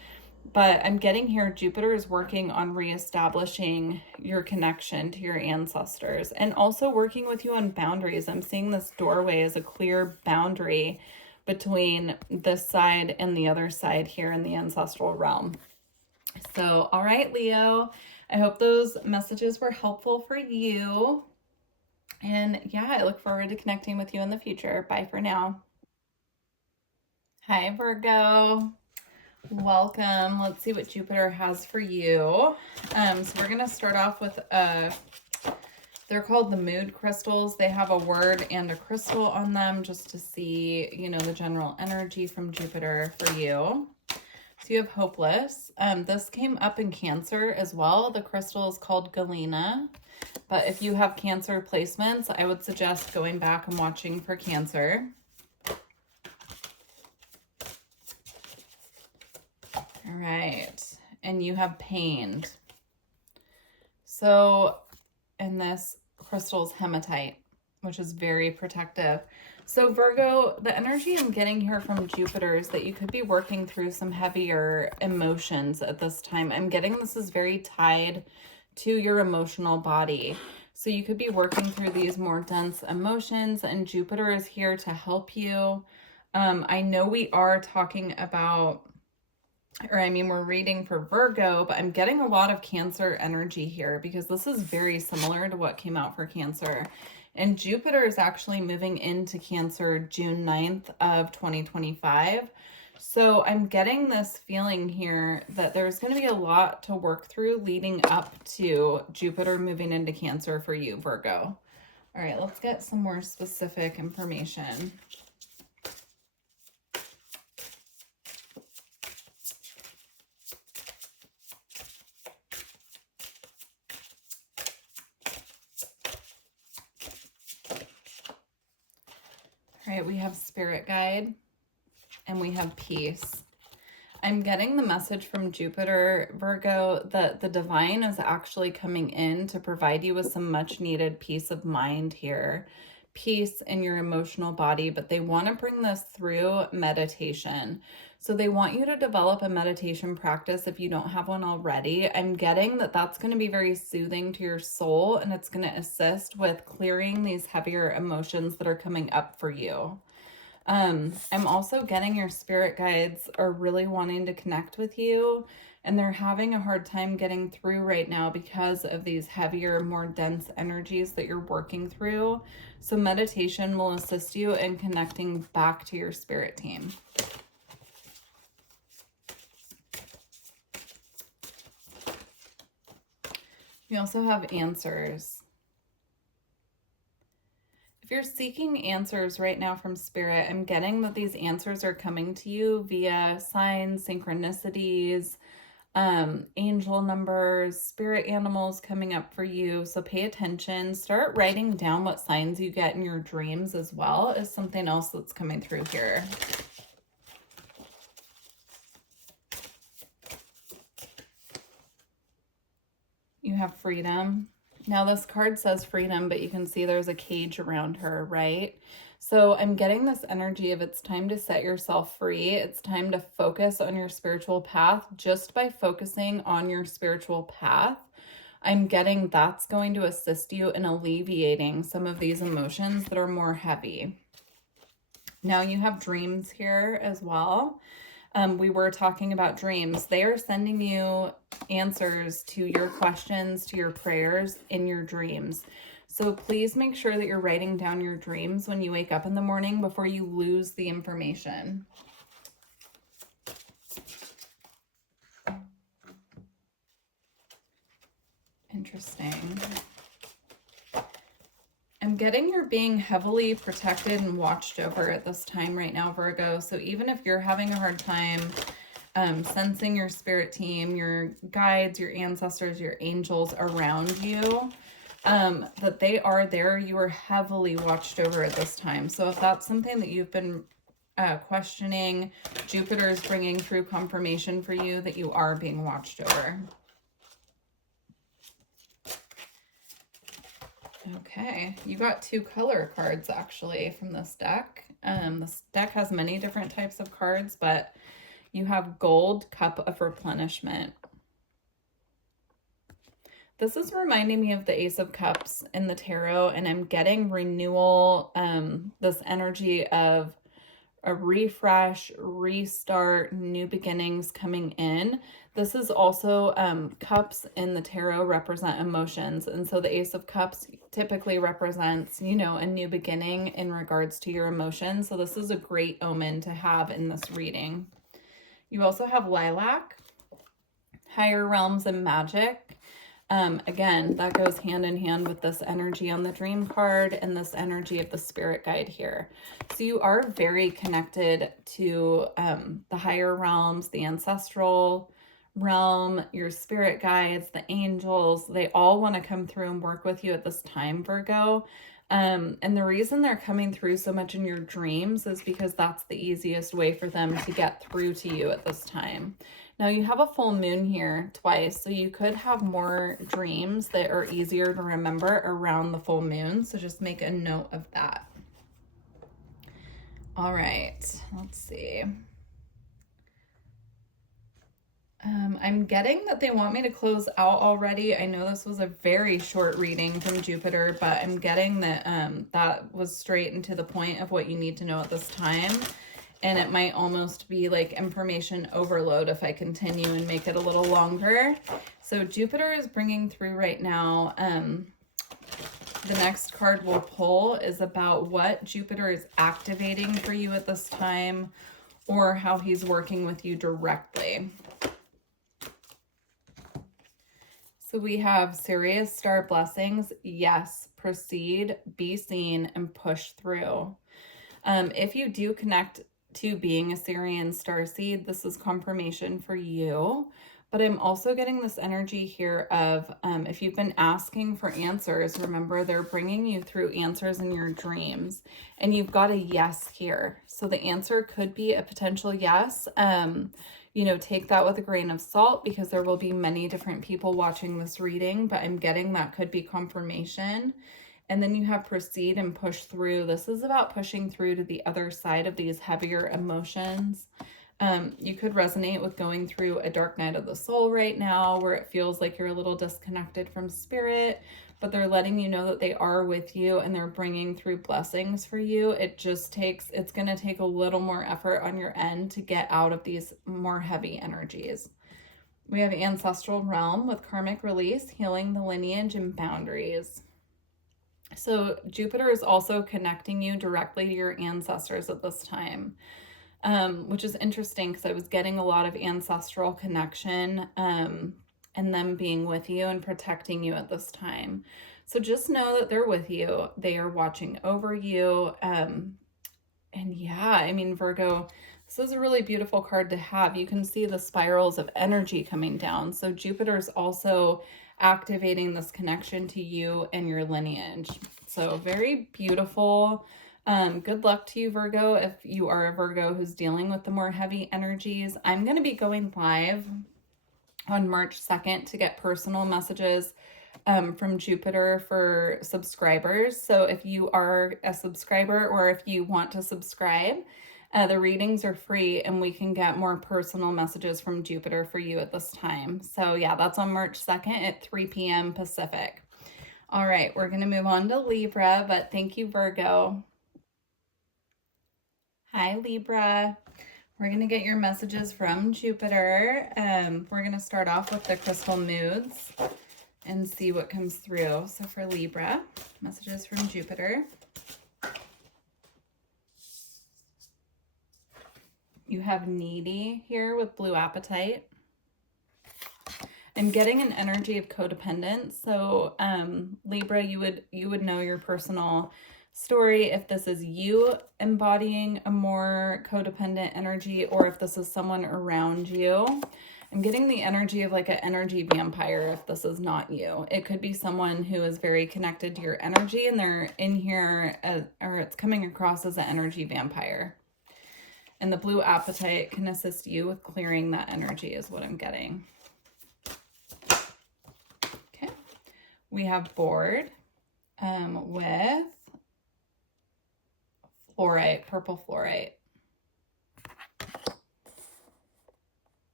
But I'm getting here, Jupiter is working on reestablishing your connection to your ancestors and also working with you on boundaries. I'm seeing this doorway as a clear boundary between this side and the other side here in the ancestral realm. So, all right, Leo, I hope those messages were helpful for you. And yeah, I look forward to connecting with you in the future. Bye for now. Hi, Virgo. Welcome. Let's see what Jupiter has for you. So we're going to start off with they're called the mood crystals. They have a word and a crystal on them just to see, you know, the general energy from Jupiter for you. So you have hopeless. This came up in Cancer as well. The crystal is called Galena. But if you have Cancer placements, I would suggest going back and watching for Cancer. All right, and you have pained. So, and this crystal is hematite, which is very protective. So Virgo, the energy I'm getting here from Jupiter is that you could be working through some heavier emotions at this time. I'm getting this is very tied to your emotional body. So you could be working through these more dense emotions, and Jupiter is here to help you. I know we are talking about, or I mean, we're reading for Virgo, but I'm getting a lot of Cancer energy here because this is very similar to what came out for Cancer. And Jupiter is actually moving into Cancer June 9th of 2025. So I'm getting this feeling here that there's going to be a lot to work through leading up to Jupiter moving into Cancer for you, Virgo. All right, let's get some more specific information. All right, we have Spirit Guide and we have Peace. I'm getting the message from Jupiter, Virgo, that the divine is actually coming in to provide you with some much needed peace of mind here. peace in your emotional body, but they want to bring this through meditation. So they want you to develop a meditation practice if you don't have one already. I'm getting that that's going to be very soothing to your soul, and it's going to assist with clearing these heavier emotions that are coming up for you. I'm also getting your spirit guides are really wanting to connect with you, and they're having a hard time getting through right now because of these heavier, more dense energies that you're working through. So meditation will assist you in connecting back to your spirit team. You also have answers. If you're seeking answers right now from spirit, I'm getting that these answers are coming to you via signs, synchronicities, angel numbers, spirit animals coming up for you. So pay attention. Start writing down what signs you get in your dreams as well, is something else that's coming through here. You have freedom. Now this card says freedom, but you can see there's a cage around her, right? So I'm getting this energy of it's time to set yourself free. It's time to focus on your spiritual path. Just by focusing on your spiritual path, I'm getting that's going to assist you in alleviating some of these emotions that are more heavy. Now you have dreams here as well. We were talking about dreams. They are sending you answers to your questions, to your prayers in your dreams. So please make sure that you're writing down your dreams when you wake up in the morning before you lose the information. Interesting. I'm getting you're being heavily protected and watched over at this time right now, Virgo. So even if you're having a hard time sensing your spirit team, your guides, your ancestors, your angels around you, that they are there, you are heavily watched over at this time. So if that's something that you've been questioning, Jupiter is bringing through confirmation for you that you are being watched over. Okay, you got 2 color cards actually from this deck. This deck has many different types of cards, but you have Gold, Cup of Replenishment. This is reminding me of the Ace of Cups in the tarot, and I'm getting renewal, this energy of a refresh, restart, new beginnings coming in. This is also cups in the tarot represent emotions. And so the Ace of Cups typically represents, you know, a new beginning in regards to your emotions. So this is a great omen to have in this reading. You also have Lilac, Higher Realms and Magic. Again, that goes hand in hand with this energy on the dream card and this energy of the spirit guide here. So you are very connected to the higher realms, the ancestral realm, your spirit guides, the angels. They all want to come through and work with you at this time, Virgo. And the reason they're coming through so much in your dreams is because that's the easiest way for them to get through to you at this time. Now you have a full moon here twice, so you could have more dreams that are easier to remember around the full moon. So just make a note of that. All right, let's see. I'm getting that they want me to close out already. I know this was a very short reading from Jupiter, but I'm getting that that was straight and to the point of what you need to know at this time. And it might almost be like information overload if I continue and make it a little longer. So Jupiter is bringing through right now. The next card we'll pull is about what Jupiter is activating for you at this time, or how he's working with you directly. So we have Sirius Star Blessings. Yes, proceed, be seen, and push through. If you do connect to being a Sirian starseed, this is confirmation for you. But I'm also getting this energy here of if you've been asking for answers, remember they're bringing you through answers in your dreams, and you've got a yes here. So the answer could be a potential yes. You know, take that with a grain of salt because there will be many different people watching this reading, but I'm getting that could be confirmation. And then you have proceed and push through. This is about pushing through to the other side of these heavier emotions. You could resonate with going through a dark night of the soul right now, where it feels like you're a little disconnected from spirit, but they're letting you know that they are with you and they're bringing through blessings for you. It's going to take a little more effort on your end to get out of these more heavy energies. We have ancestral realm with karmic release, healing the lineage and boundaries. So Jupiter is also connecting you directly to your ancestors at this time. Which is interesting because I was getting a lot of ancestral connection and them being with you and protecting you at this time. So just know that they're with you. They are watching over you. And yeah, I mean, Virgo, this is a really beautiful card to have. You can see the spirals of energy coming down. So Jupiter's also activating this connection to you and your lineage. So very beautiful. Good luck to you, Virgo, if you are a Virgo who's dealing with the more heavy energies. I'm going to be going live on March 2nd to get personal messages from Jupiter for subscribers. So if you are a subscriber or if you want to subscribe, the readings are free and we can get more personal messages from Jupiter for you at this time. So yeah, that's on March 2nd at 3 p.m. Pacific. All right, we're going to move on to Libra, but thank you, Virgo. Hi, Libra. We're going to get your messages from Jupiter. We're going to start off with the crystal moods and see what comes through. So for Libra, messages from Jupiter. You have needy here with blue apatite. I'm getting an energy of codependence. So Libra, you would know your personal story if this is you embodying a more codependent energy or if this is someone around you. I'm getting the energy of like an energy vampire if this is not you. It could be someone who is very connected to your energy and they're in here or it's coming across as an energy vampire. And the blue apatite can assist you with clearing that energy is what I'm getting. Okay. We have bored with fluorite, purple fluorite.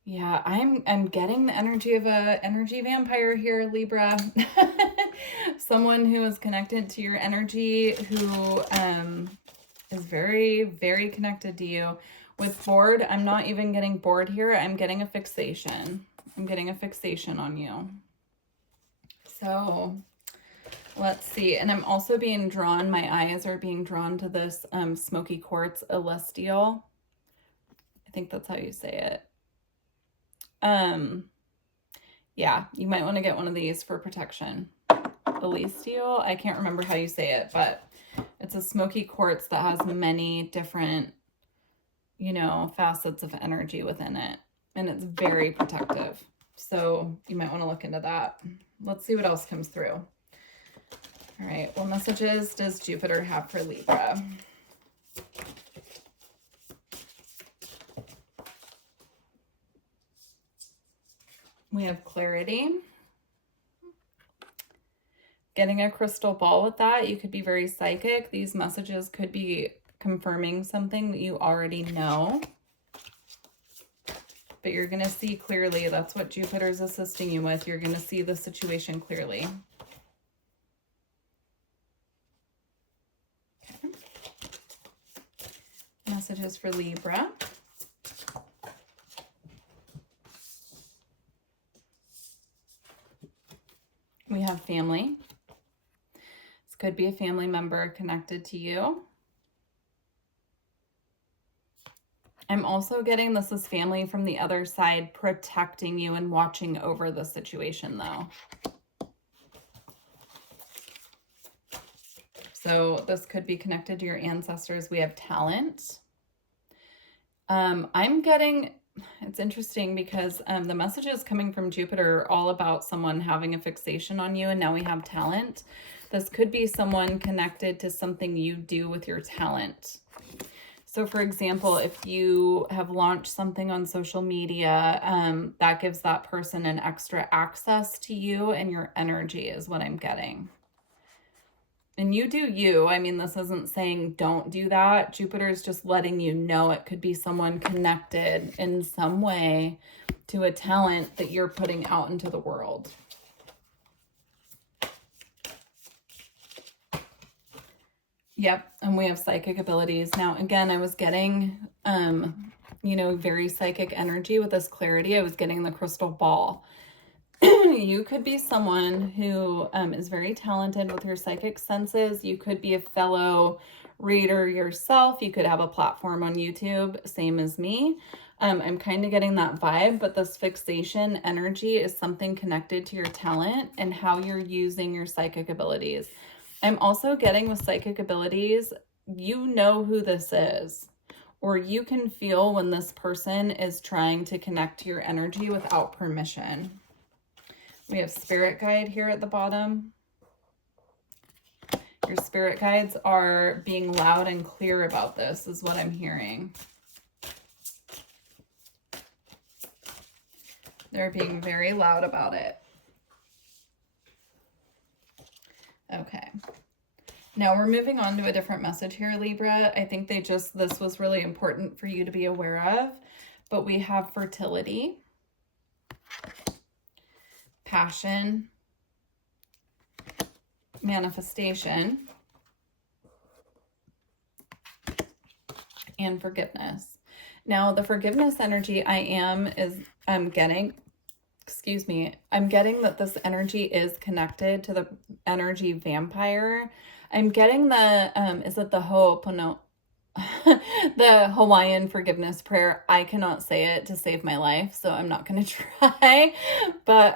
Yeah, I'm getting the energy of a energy vampire here, Libra. Someone who is connected to your energy, who is very, very connected to you. With bored, I'm not even getting bored here. I'm getting a fixation. I'm getting a fixation on you. So let's see. And I'm also being drawn, my eyes are being drawn to this smoky quartz celestial. I think that's how you say it. Yeah, you might want to get one of these for protection. Celestial, I can't remember how you say it, but it's a smoky quartz that has many different, you know, facets of energy within it. And it's very protective. So you might want to look into that. Let's see what else comes through. All right, what messages does Jupiter have for Libra? We have clarity. Getting a crystal ball with that, you could be very psychic. These messages could be confirming something that you already know. But you're going to see clearly. That's what Jupiter's assisting you with. You're going to see the situation clearly. Okay. Messages for Libra. We have family. This could be a family member connected to you. I'm also getting this is family from the other side protecting you and watching over the situation though. So this could be connected to your ancestors. We have talent. I'm getting, it's interesting because the messages coming from Jupiter are all about someone having a fixation on you, and now we have talent. This could be someone connected to something you do with your talent. So for example, if you have launched something on social media, that gives that person an extra access to you and your energy is what I'm getting. And you do you. I mean, this isn't saying don't do that. Jupiter is just letting you know it could be someone connected in some way to a talent that you're putting out into the world. Yep, and we have psychic abilities. Now, again, I was getting, you know, very psychic energy with this clarity. I was getting the crystal ball. You could be someone who is very talented with your psychic senses. You could be a fellow reader yourself. You could have a platform on YouTube, same as me. I'm kind of getting that vibe, but this fixation energy is something connected to your talent and how you're using your psychic abilities. I'm also getting with psychic abilities, you know who this is, or you can feel when this person is trying to connect to your energy without permission. We have spirit guide here at the bottom. Your spirit guides are being loud and clear about this, is what I'm hearing. They're being very loud about it. Okay. Now we're moving on to a different message here, Libra. I think this was really important for you to be aware of, but we have fertility, passion, manifestation, and forgiveness. Now the forgiveness energy I'm getting that this energy is connected to the energy vampire. I'm getting the, is it the Ho'oponopono? The Hawaiian forgiveness prayer. I cannot say it to save my life, so I'm not going to try. But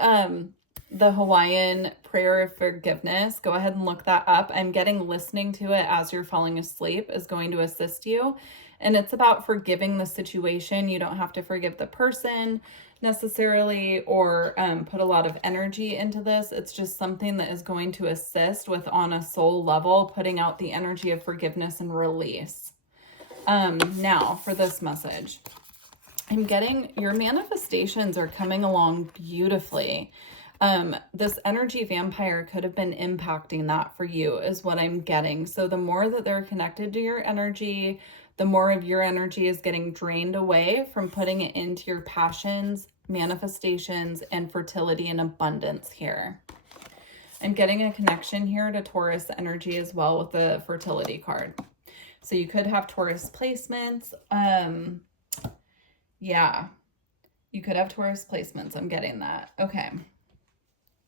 the Hawaiian prayer of forgiveness, go ahead and look that up. I'm getting listening to it as you're falling asleep is going to assist you. And it's about forgiving the situation. You don't have to forgive the person necessarily or put a lot of energy into this. It's just something that is going to assist with, on a soul level, putting out the energy of forgiveness and release. Now for this message, I'm getting your manifestations are coming along beautifully. This energy vampire could have been impacting that for you is what I'm getting. So the more that they're connected to your energy, the more of your energy is getting drained away from putting it into your passions, manifestations, and fertility and abundance here. I'm getting a connection here to Taurus energy as well with the fertility card. So you could have Taurus placements. Yeah, you could have Taurus placements. I'm getting that. Okay.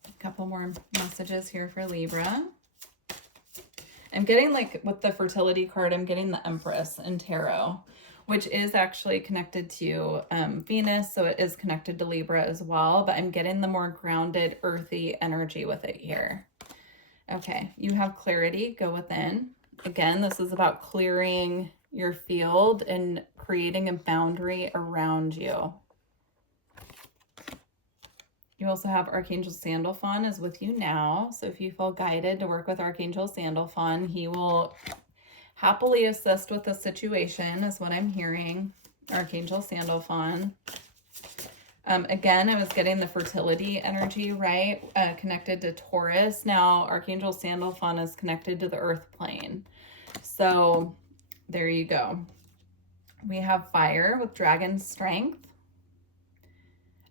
A couple more messages here for Libra. I'm getting, like, with the fertility card, I'm getting the Empress in Tarot, which is actually connected to Venus, so it is connected to Libra as well, but I'm getting the more grounded, earthy energy with it here. Okay, you have clarity, go within. Again, this is about clearing your field and creating a boundary around you. You also have Archangel Sandalphon is with you now. So if you feel guided to work with Archangel Sandalphon, he will happily assist with the situation is what I'm hearing. Archangel Sandalphon. Again, I was getting the fertility energy, right? Connected to Taurus. Now, Archangel Sandalphon is connected to the earth plane. So there you go. We have fire with dragon strength.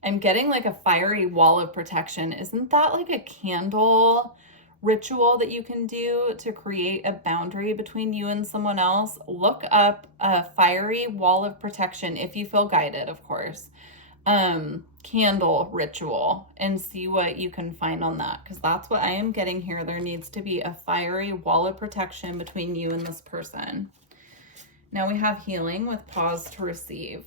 I'm getting like a fiery wall of protection. Isn't that like a candle ritual that you can do to create a boundary between you and someone else? Look up a fiery wall of protection if you feel guided, of course. Candle ritual and see what you can find on that, because that's what I am getting here. There needs to be a fiery wall of protection between you and this person. Now we have healing with pause to receive.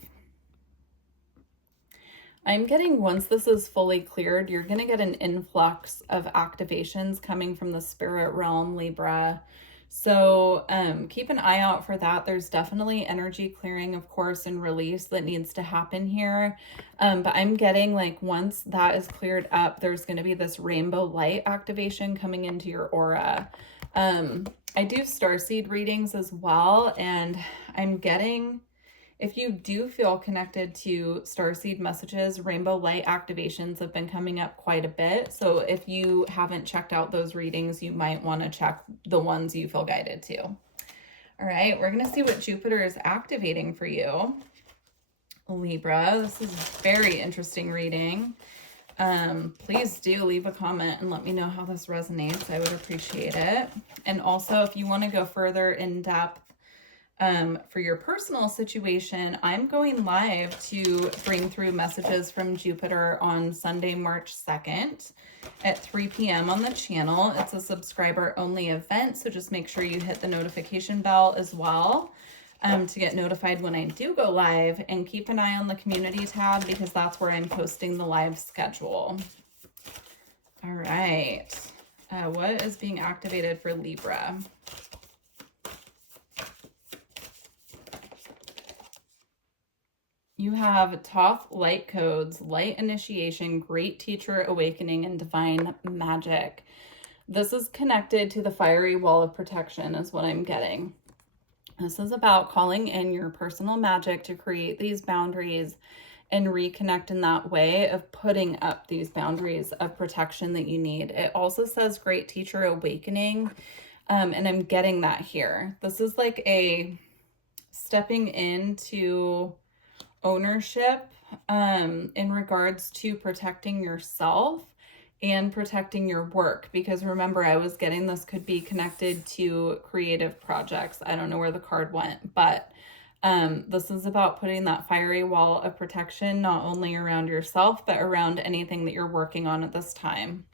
I'm getting, once this is fully cleared, you're going to get an influx of activations coming from the spirit realm, Libra. So keep an eye out for that. There's definitely energy clearing, of course, and release that needs to happen here. But I'm getting, like, once that is cleared up, there's going to be this rainbow light activation coming into your aura. I do starseed readings as well, and I'm getting If you do feel connected to starseed messages, rainbow light activations have been coming up quite a bit. So if you haven't checked out those readings, you might want to check the ones you feel guided to. All right, we're going to see what Jupiter is activating for you, Libra. This is a very interesting reading. Please do leave a comment and let me know how this resonates. I would appreciate it. And also, if you want to go further in depth for your personal situation, I'm going live to bring through messages from Jupiter on Sunday, March 2nd at 3 p.m. on the channel. It's a subscriber only event, so just make sure you hit the notification bell as well to get notified when I do go live, and keep an eye on the community tab because that's where I'm posting the live schedule. All right. What is being activated for Libra? You have Thoth light codes, light initiation, great teacher awakening, and divine magic. This is connected to the fiery wall of protection is what I'm getting. This is about calling in your personal magic to create these boundaries and reconnect in that way of putting up these boundaries of protection that you need. It also says great teacher awakening, and I'm getting that here. This is like a stepping into ownership in regards to protecting yourself and protecting your work, because remember, I was getting this could be connected to creative projects. I don't know where the card went, but this is about putting that fiery wall of protection not only around yourself but around anything that you're working on at this time.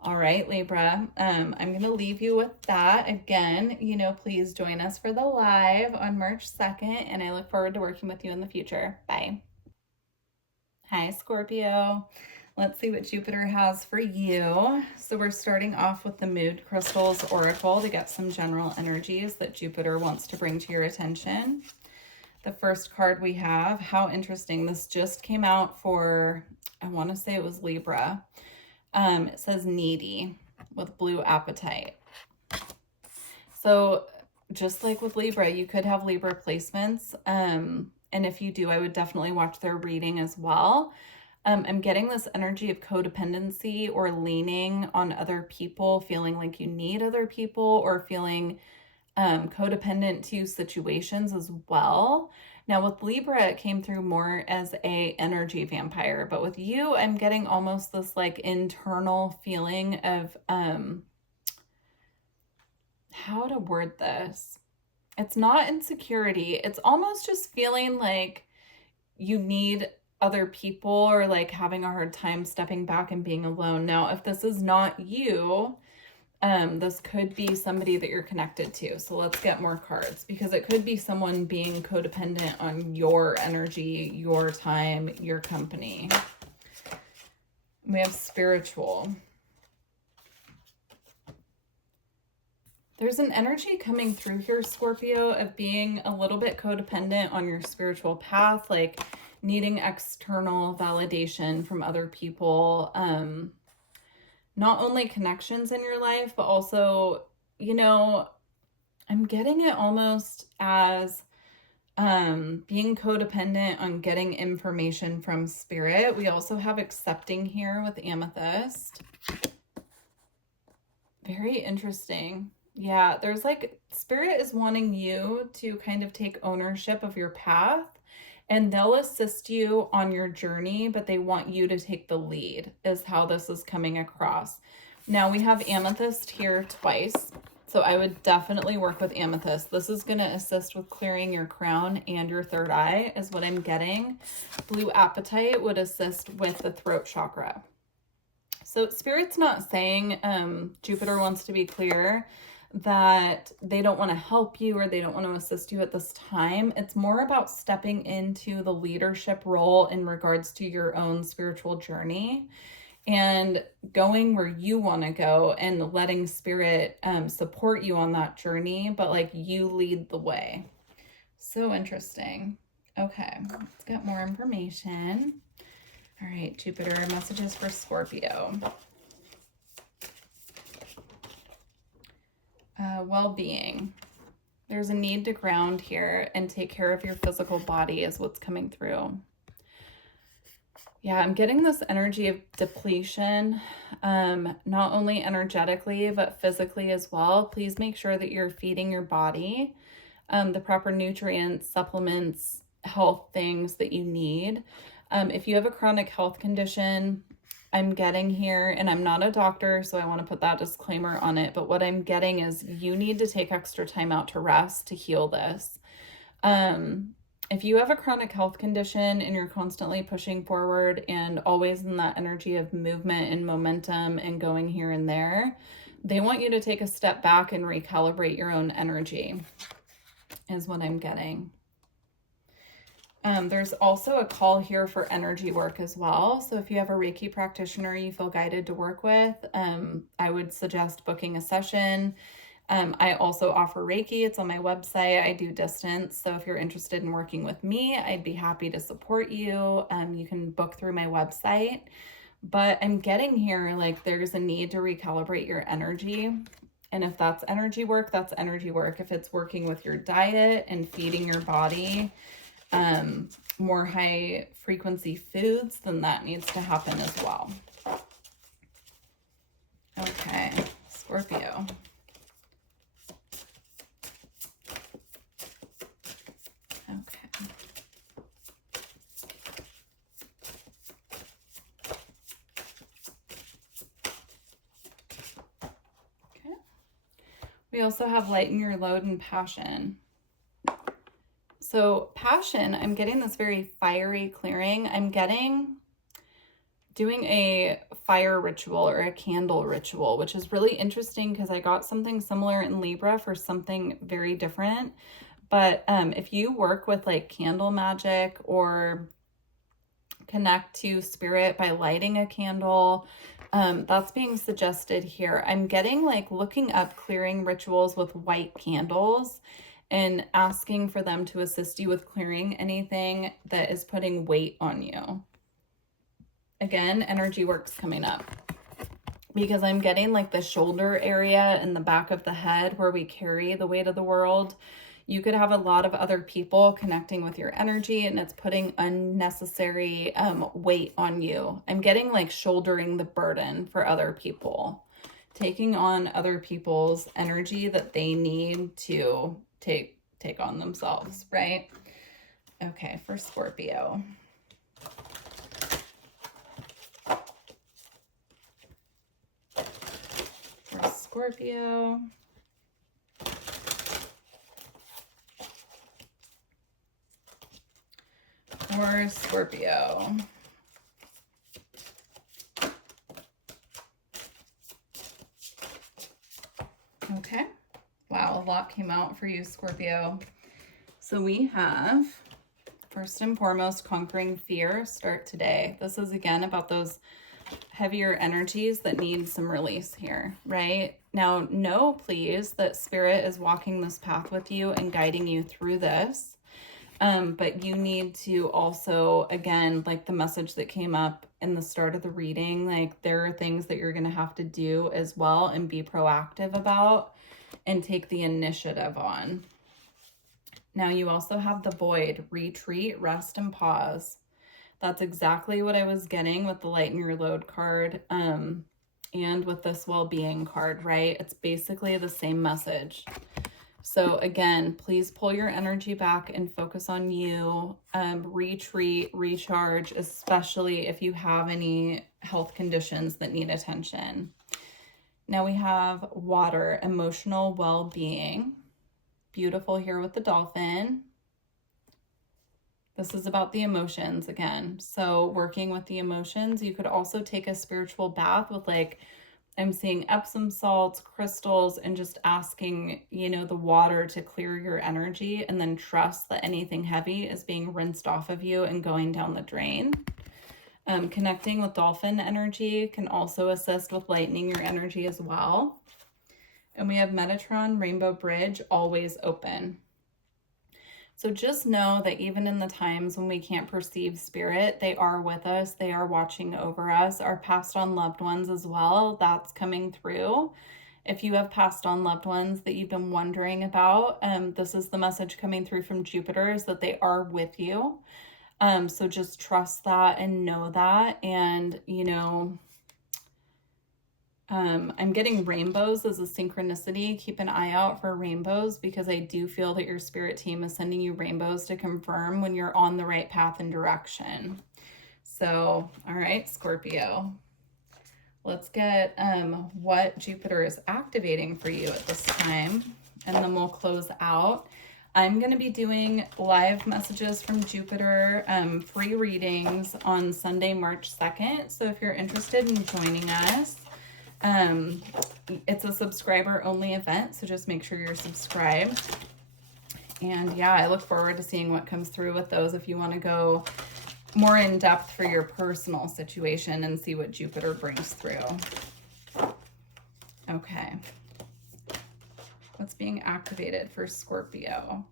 All right, Libra, I'm going to leave you with that. Again, please join us for the live on March 2nd, and I look forward to working with you in the future. Bye. Hi, Scorpio. Let's see what Jupiter has for you. So we're starting off with the Mood Crystals Oracle to get some general energies that Jupiter wants to bring to your attention. The first card we have, how interesting. This just came out for, I want to say it was Libra. It says needy with blue appetite. So just like with Libra, you could have Libra placements. And if you do, I would definitely watch their reading as well. I'm getting this energy of codependency or leaning on other people, feeling like you need other people, or feeling codependent to situations as well. Now with Libra, it came through more as a energy vampire, but with you, I'm getting almost this like internal feeling of, how to word this. It's not insecurity. It's almost just feeling like you need other people, or like having a hard time stepping back and being alone. Now, if this is not you, this could be somebody that you're connected to. So let's get more cards, because it could be someone being codependent on your energy, your time, your company. We have spiritual. There's an energy coming through here, Scorpio, of being a little bit codependent on your spiritual path, like needing external validation from other people. Not only connections in your life, but also, I'm getting it almost as being codependent on getting information from spirit. We also have accepting here with amethyst. Very interesting. Yeah, there's like spirit is wanting you to kind of take ownership of your path, and they'll assist you on your journey, but they want you to take the lead, is how this is coming across. Now we have amethyst here twice, so I would definitely work with amethyst. This is going to assist with clearing your crown and your third eye, is what I'm getting. Blue apatite would assist with the throat chakra. So Spirit's not saying, Jupiter wants to be clear, that they don't want to help you or they don't want to assist you at this time. It's more about stepping into the leadership role in regards to your own spiritual journey and going where you want to go and letting Spirit support you on that journey, but like you lead the way. So interesting. Okay, let's get more information. All right, Jupiter, messages for Scorpio. Well-being. There's a need to ground here and take care of your physical body is what's coming through. Yeah, I'm getting this energy of depletion, not only energetically, but physically as well. Please make sure that you're feeding your body the proper nutrients, supplements, health things that you need. If you have a chronic health condition, I'm getting here, and I'm not a doctor, so I want to put that disclaimer on it, but what I'm getting is you need to take extra time out to rest to heal this. If you have a chronic health condition and you're constantly pushing forward and always in that energy of movement and momentum and going here and there, they want you to take a step back and recalibrate your own energy, is what I'm getting. There's also a call here for energy work as well. So if you have a Reiki practitioner you feel guided to work with, I would suggest booking a session. I also offer Reiki. It's on my website. I do distance. So if you're interested in working with me, I'd be happy to support you. You can book through my website. But I'm getting here, like, there's a need to recalibrate your energy. And if that's energy work, that's energy work. If it's working with your diet and feeding your body more high frequency foods, then that needs to happen as well. Okay, Scorpio. Okay. Okay. We also have lighten your load and passion. So passion, I'm getting this very fiery clearing. I'm getting doing a fire ritual or a candle ritual, which is really interesting because I got something similar in Libra for something very different. But if you work with like candle magic or connect to spirit by lighting a candle, that's being suggested here. I'm getting like looking up clearing rituals with white candles and asking for them to assist you with clearing anything that is putting weight on you. Again, energy work's coming up because I'm getting like the shoulder area and the back of the head where we carry the weight of the world. You could have a lot of other people connecting with your energy and it's putting unnecessary weight on you. I'm getting like shouldering the burden for other people, taking on other people's energy that they need to take on themselves, right? Okay, for Scorpio. For Scorpio. For Scorpio. Okay. Wow, a lot came out for you, Scorpio. So we have, first and foremost, conquering fear, start today. This is again about those heavier energies that need some release here, right? Now, know, please, that spirit is walking this path with you and guiding you through this. But you need to also, again, like the message that came up in the start of the reading, like there are things that you're going to have to do as well and be proactive about and take the initiative on. Now you also have the void, retreat, rest, and pause. That's exactly what I was getting with the lighten your load card and with this well-being card, right? It's basically the same message. So again, please pull your energy back and focus on you, retreat, recharge, especially if you have any health conditions that need attention. Now we have water, emotional well-being. Beautiful here with the dolphin. This is about the emotions again. So working with the emotions, you could also take a spiritual bath with like, I'm seeing Epsom salts, crystals, and just asking, you know, the water to clear your energy and then trust that anything heavy is being rinsed off of you and going down the drain. Connecting with dolphin energy can also assist with lightening your energy as well. And we have Metatron, Rainbow Bridge, always open. So just know that even in the times when we can't perceive spirit, they are with us. They are watching over us. Our passed on loved ones as well, that's coming through. If you have passed on loved ones that you've been wondering about, this is the message coming through from Jupiter, is that they are with you. So just trust that and know that. And, you know, I'm getting rainbows as a synchronicity. Keep an eye out for rainbows, because I do feel that your spirit team is sending you rainbows to confirm when you're on the right path and direction. So, all right, Scorpio, let's get what Jupiter is activating for you at this time, and then we'll close out. I'm going to be doing live messages from Jupiter, free readings on Sunday, March 2nd. So if you're interested in joining us, it's a subscriber only event, so just make sure you're subscribed. And yeah, I look forward to seeing what comes through with those if you want to go more in depth for your personal situation and see what Jupiter brings through. Okay. What's being activated for Scorpio?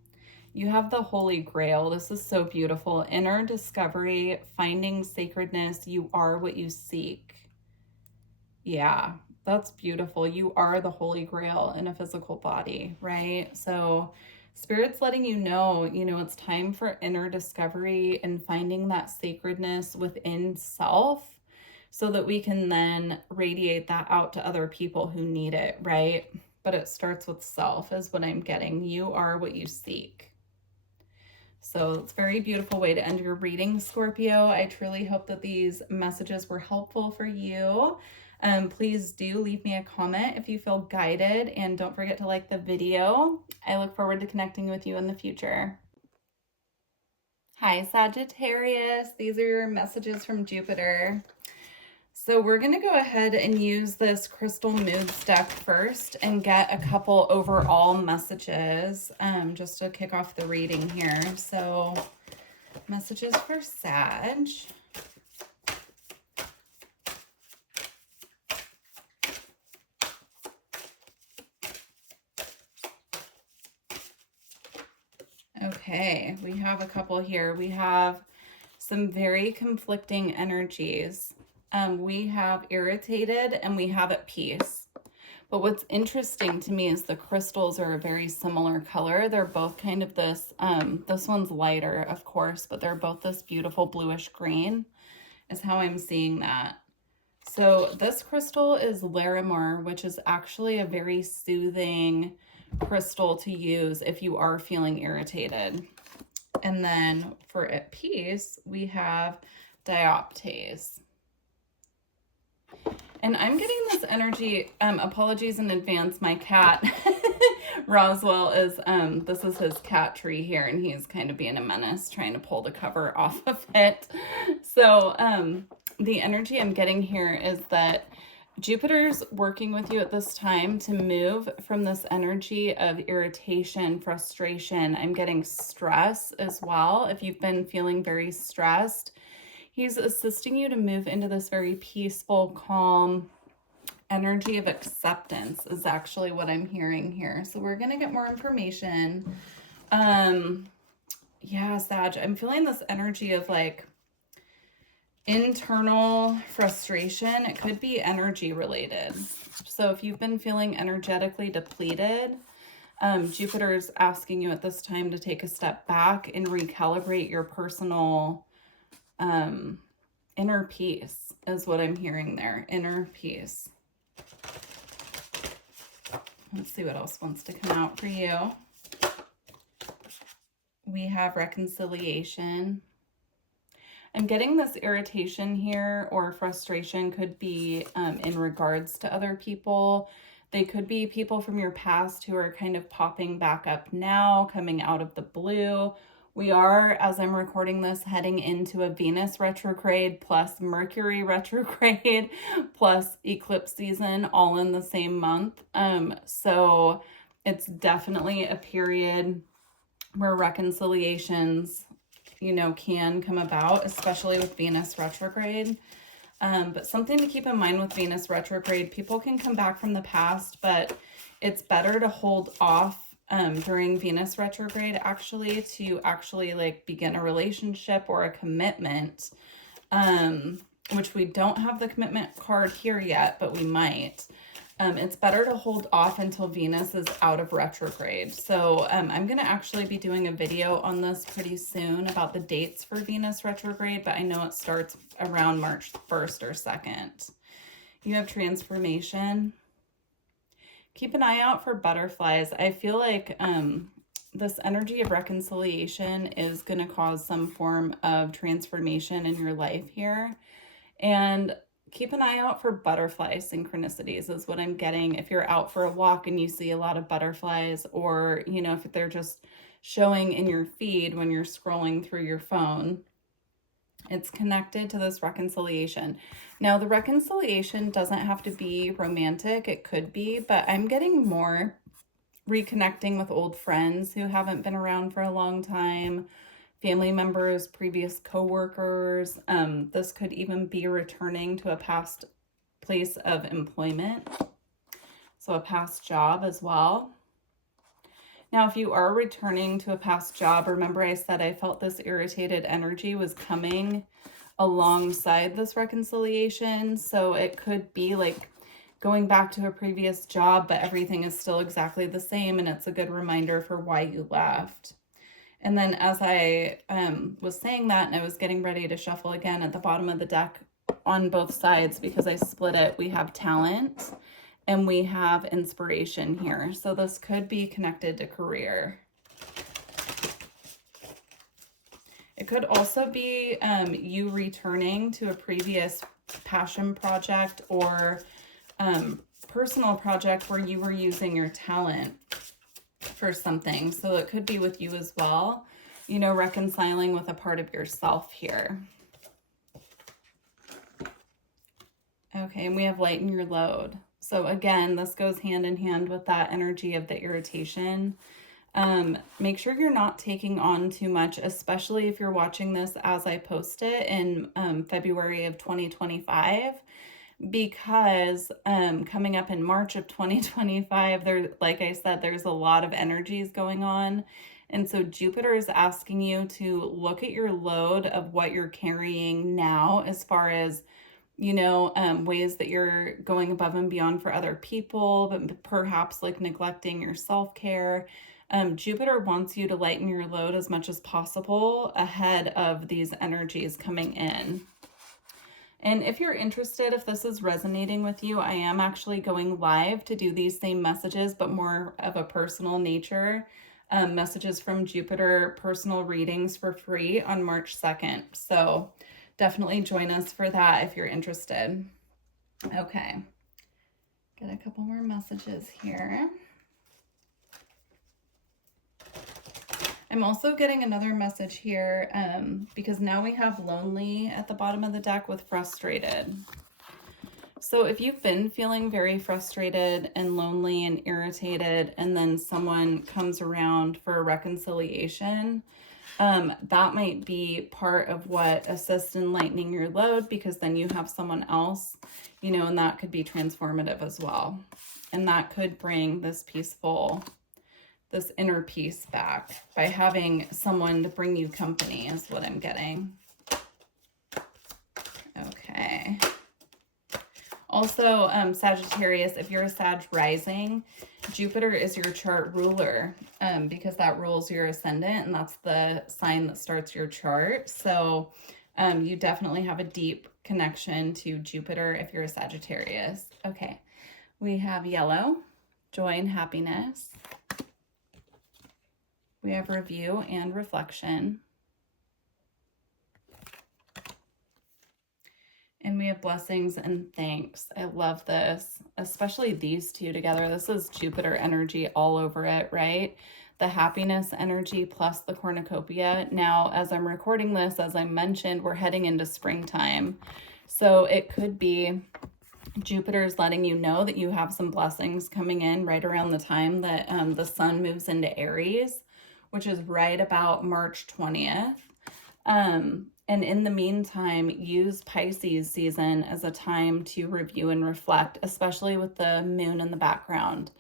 You have the Holy Grail. This is so beautiful. Inner discovery, finding sacredness. You are what you seek. Yeah, that's beautiful. You are the Holy Grail in a physical body, right? So Spirit's letting you know, it's time for inner discovery and finding that sacredness within self, so that we can then radiate that out to other people who need it, right? But it starts with self, is what I'm getting. You are what you seek. So it's a very beautiful way to end your reading, Scorpio. I truly hope that these messages were helpful for you. Please do leave me a comment if you feel guided, and don't forget to like the video. I look forward to connecting with you in the future. Hi, Sagittarius. These are your messages from Jupiter. So we're going to go ahead and use this Crystal Moods deck first and get a couple overall messages just to kick off the reading here. So messages for Sag. Okay, we have a couple here. We have some very conflicting energies. We have irritated and we have at peace. But what's interesting to me is the crystals are a very similar color. They're both kind of this, this one's lighter, of course, but they're both this beautiful bluish green is how I'm seeing that. So this crystal is Larimar, which is actually a very soothing crystal to use if you are feeling irritated. And then for at peace, we have Dioptase. And I'm getting this energy, apologies in advance, my cat, Roswell, is, this is his cat tree here, and he's kind of being a menace, trying to pull the cover off of it. So the energy I'm getting here is that Jupiter's working with you at this time to move from this energy of irritation, frustration. I'm getting stress as well. If you've been feeling very stressed, he's assisting you to move into this very peaceful, calm energy of acceptance is actually what I'm hearing here. So we're going to get more information. Yeah, Sag, I'm feeling this energy of like internal frustration. It could be energy related. So if you've been feeling energetically depleted, Jupiter is asking you at this time to take a step back and recalibrate your personal inner peace is what I'm hearing there. Inner peace. Let's see what else wants to come out for you. We have reconciliation. I'm getting this irritation here or frustration could be in regards to other people. They could be people from your past who are kind of popping back up now, coming out of the blue. We are, as I'm recording this, heading into a Venus retrograde plus Mercury retrograde plus eclipse season all in the same month. So it's definitely a period where reconciliations, can come about, especially with Venus retrograde. But something to keep in mind with Venus retrograde, people can come back from the past, but it's better to hold off during Venus retrograde to like begin a relationship or a commitment, which we don't have the commitment card here yet, but we might. It's better to hold off until Venus is out of retrograde. So I'm going to actually be doing a video on this pretty soon about the dates for Venus retrograde, but I know it starts around March 1st or 2nd. You have transformation. Keep an eye out for butterflies. I feel like this energy of reconciliation is going to cause some form of transformation in your life here. And keep an eye out for butterfly synchronicities is what I'm getting. If you're out for a walk and you see a lot of butterflies, or, you know, if they're just showing in your feed when you're scrolling through your phone, it's connected to this reconciliation. Now, the reconciliation doesn't have to be romantic. It could be, but I'm getting more reconnecting with old friends who haven't been around for a long time, family members, previous coworkers. This could even be returning to a past place of employment, so a past job as well. Now, if you are returning to a past job, remember I said I felt this irritated energy was coming alongside this reconciliation. So it could be like going back to a previous job, but everything is still exactly the same, and it's a good reminder for why you left. And then as I was saying that, and I was getting ready to shuffle again, at the bottom of the deck on both sides, because I split it, we have talent and we have inspiration here. So this could be connected to career. It could also be you returning to a previous passion project or personal project where you were using your talent for something. So it could be with you as well, you know, reconciling with a part of yourself here. Okay, and we have lighten your load. So again, this goes hand in hand with that energy of the irritation. Make sure you're not taking on too much, especially if you're watching this as I post it in February of 2025, because coming up in March of 2025, there, like I said, there's a lot of energies going on. And so Jupiter is asking you to look at your load of what you're carrying now, as far as, you know, ways that you're going above and beyond for other people, but perhaps like neglecting your self-care. Jupiter wants you to lighten your load as much as possible ahead of these energies coming in. And if you're interested, if this is resonating with you, I am actually going live to do these same messages, but more of a personal nature. Messages from Jupiter, personal readings for free on March 2nd. So definitely join us for that if you're interested. Okay, get a couple more messages here. I'm also getting another message here because now we have lonely at the bottom of the deck with frustrated. So if you've been feeling very frustrated and lonely and irritated, and then someone comes around for a reconciliation, that might be part of what assists in lightening your load, because then you have someone else, you know, and that could be transformative as well. And that could bring this peaceful, this inner peace back by having someone to bring you company is what I'm getting. Okay. Also, Sagittarius, if you're a Sag rising, Jupiter is your chart ruler because that rules your ascendant, and that's the sign that starts your chart. So you definitely have a deep connection to Jupiter if you're a Sagittarius. Okay, we have yellow, joy and happiness. We have review and reflection. And we have blessings and thanks. I love this, especially these two together. This is Jupiter energy all over it, right? The happiness energy plus the cornucopia. Now, as I'm recording this, as I mentioned, we're heading into springtime. So it could be Jupiter's letting you know that you have some blessings coming in right around the time that the sun moves into Aries, which is right about March 20th. And in the meantime, use Pisces season as a time to review and reflect, especially with the moon in the background.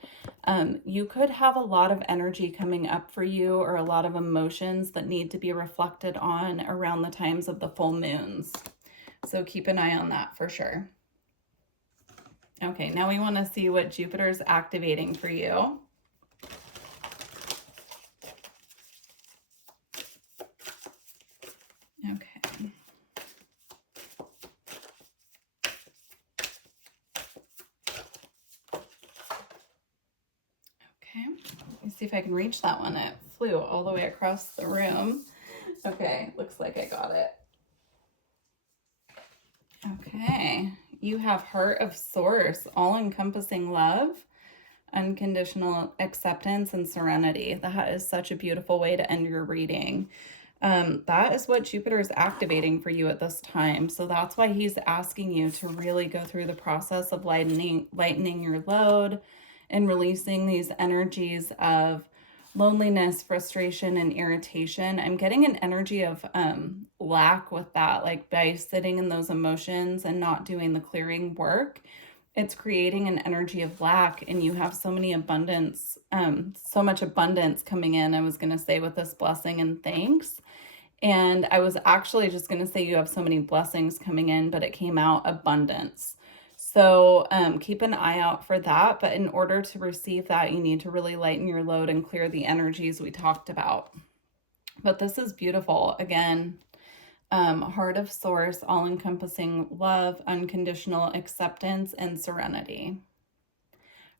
You could have a lot of energy coming up for you, or a lot of emotions that need to be reflected on around the times of the full moons. So keep an eye on that for sure. Okay, now we want to see what Jupiter's activating for you. Okay. Okay, let me see if I can reach that one. It flew all the way across the room. Okay, looks like I got it. Okay, you have Heart of Source, all-encompassing love, unconditional acceptance, and serenity. That is such a beautiful way to end your reading. That is what Jupiter is activating for you at this time. So that's why he's asking you to really go through the process of lightening your load and releasing these energies of loneliness, frustration, and irritation. I'm getting an energy of lack with that, like by sitting in those emotions and not doing the clearing work. It's creating an energy of lack, and you have so many abundance, so much abundance coming in, I was going to say, with this blessing and thanks. And I was actually just going to say you have so many blessings coming in, but it came out abundance. So keep an eye out for that. But in order to receive that, you need to really lighten your load and clear the energies we talked about. But this is beautiful. Again, Heart of Source, all-encompassing love, unconditional acceptance, and serenity.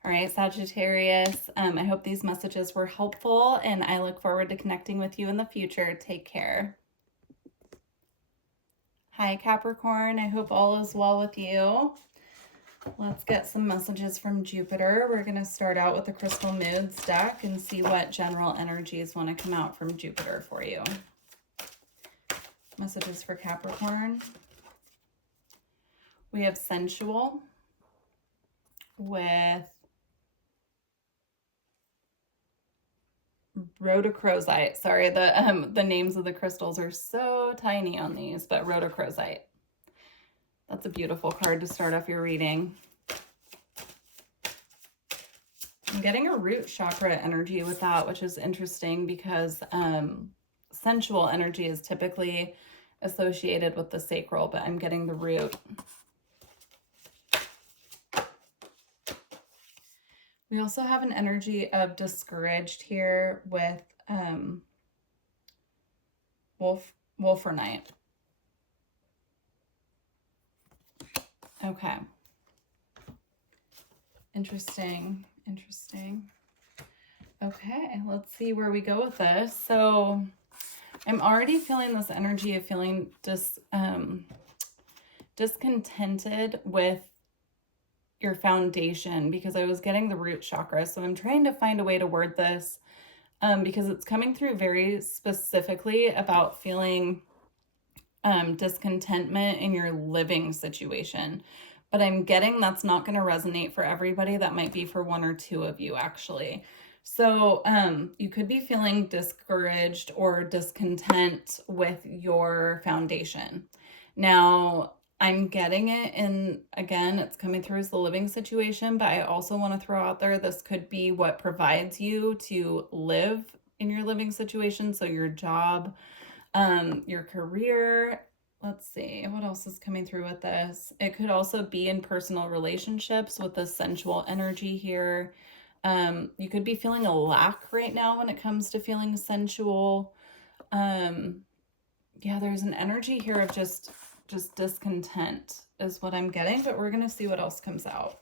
All right, Sagittarius, I hope these messages were helpful, and I look forward to connecting with you in the future. Take care. Hi, Capricorn. I hope all is well with you. Let's get some messages from Jupiter. We're going to start out with the Crystal Moods deck and see what general energies want to come out from Jupiter for you. Messages for Capricorn. We have Sensual with rhodochrosite. Sorry, the names of the crystals are so tiny on these, but rhodochrosite. That's a beautiful card to start off your reading. I'm getting a root chakra energy with that, which is interesting because sensual energy is typically associated with the sacral, but I'm getting the root. We also have an energy of discouraged here with wolframite. Okay. Interesting. Okay, let's see where we go with this. So I'm already feeling this energy of feeling discontented with your foundation, because I was getting the root chakra. So I'm trying to find a way to word this because it's coming through very specifically about feeling discontentment in your living situation. But I'm getting that's not going to resonate for everybody. That might be for one or two of you, actually. So you could be feeling discouraged or discontent with your foundation. Now, I'm getting it in, again, it's coming through as the living situation, but I also want to throw out there, this could be what provides you to live in your living situation. So your job, your career. Let's see, what else is coming through with this? It could also be in personal relationships with the sensual energy here. You could be feeling a lack right now when it comes to feeling sensual. Yeah, there's an energy here of just discontent is what I'm getting, but we're going to see what else comes out.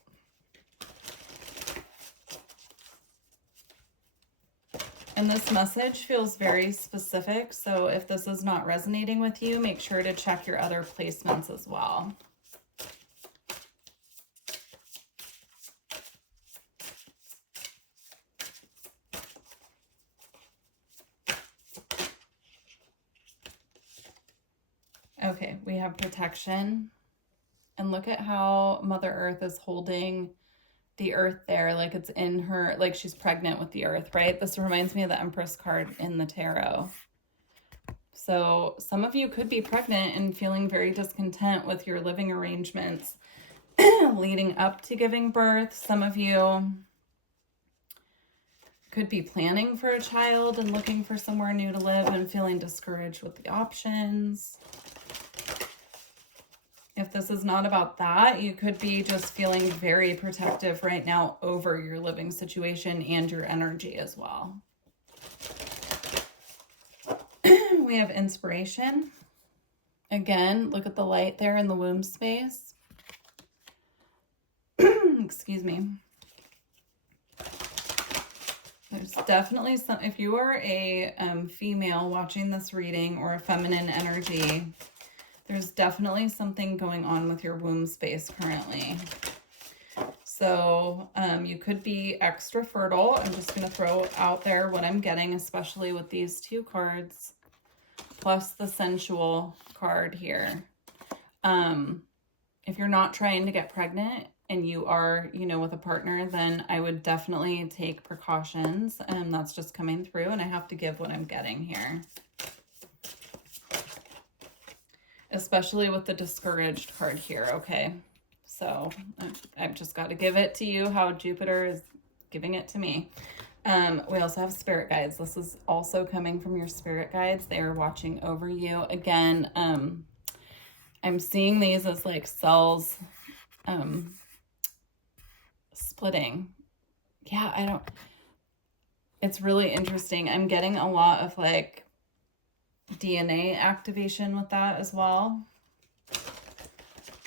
And this message feels very specific, so if this is not resonating with you, make sure to check your other placements as well. Okay, we have protection. And look at how Mother Earth is holding the earth there, like it's in her, like she's pregnant with the earth, right? This reminds me of the Empress card in the tarot. So some of you could be pregnant and feeling very discontent with your living arrangements leading up to giving birth. Some of you could be planning for a child and looking for somewhere new to live and feeling discouraged with the options. If this is not about that, you could be just feeling very protective right now over your living situation and your energy as well. We have inspiration. Again, look at the light there in the womb space. Excuse me. There's definitely some, if you are a female watching this reading or a feminine energy, there's definitely something going on with your womb space currently. So you could be extra fertile. I'm just going to throw out there what I'm getting, especially with these two cards, plus the sensual card here. If you're not trying to get pregnant and you are, you know, with a partner, then I would definitely take precautions. That's just coming through, and I have to give what I'm getting here. Especially with the discouraged card here, okay? So I've just got to give it to you how Jupiter is giving it to me. We also have spirit guides. This is also coming from your spirit guides. They are watching over you. Again, I'm seeing these as like cells splitting. Yeah, it's really interesting. I'm getting a lot of like DNA activation with that as well.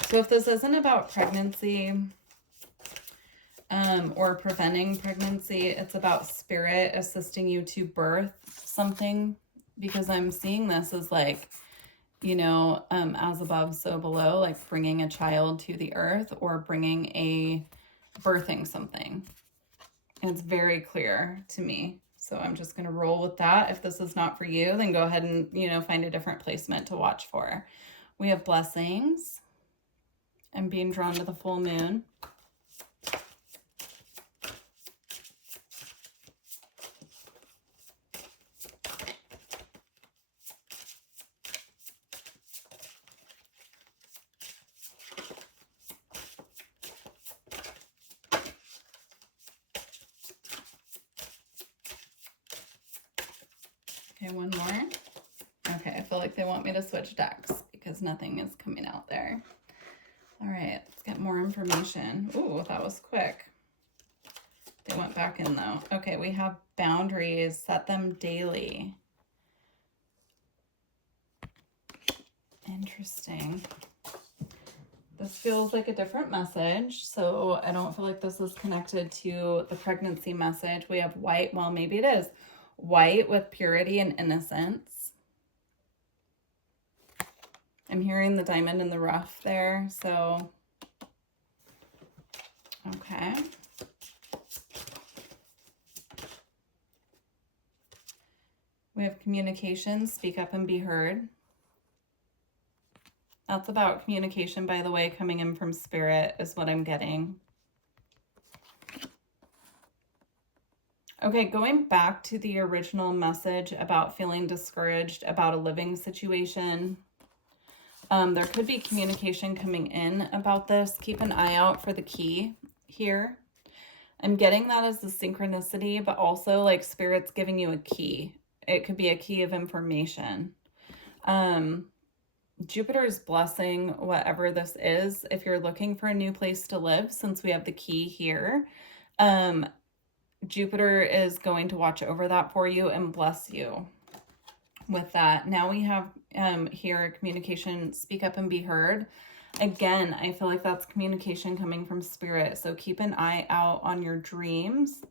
So if this isn't about pregnancy or preventing pregnancy, it's about spirit assisting you to birth something, because I'm seeing this as like, you know, as above, so below, like bringing a child to the earth or birthing something. It's very clear to me. So I'm just going to roll with that. If this is not for you, then go ahead and, you know, find a different placement to watch for. We have blessings. I'm being drawn to the full moon. Okay, one more. Okay, I feel like they want me to switch decks because nothing is coming out there. All right, let's get more information. Ooh, that was quick. They went back in though. Okay, we have boundaries. Set them daily. Interesting. This feels like a different message, so I don't feel like this is connected to the pregnancy message. We have white. Well, maybe it is. White with purity and innocence. I'm hearing the diamond in the rough there, so okay. We have communication, speak up and be heard. That's about communication, by the way, coming in from spirit is what I'm getting. Okay, going back to the original message about feeling discouraged about a living situation. There could be communication coming in about this. Keep an eye out for the key here. I'm getting that as the synchronicity, but also like spirit's giving you a key. It could be a key of information. Jupiter is blessing whatever this is. If you're looking for a new place to live, since we have the key here, Jupiter is going to watch over that for you and bless you with that. Now we have here communication, speak up and be heard. Again, I feel like that's communication coming from spirit. So keep an eye out on your dreams.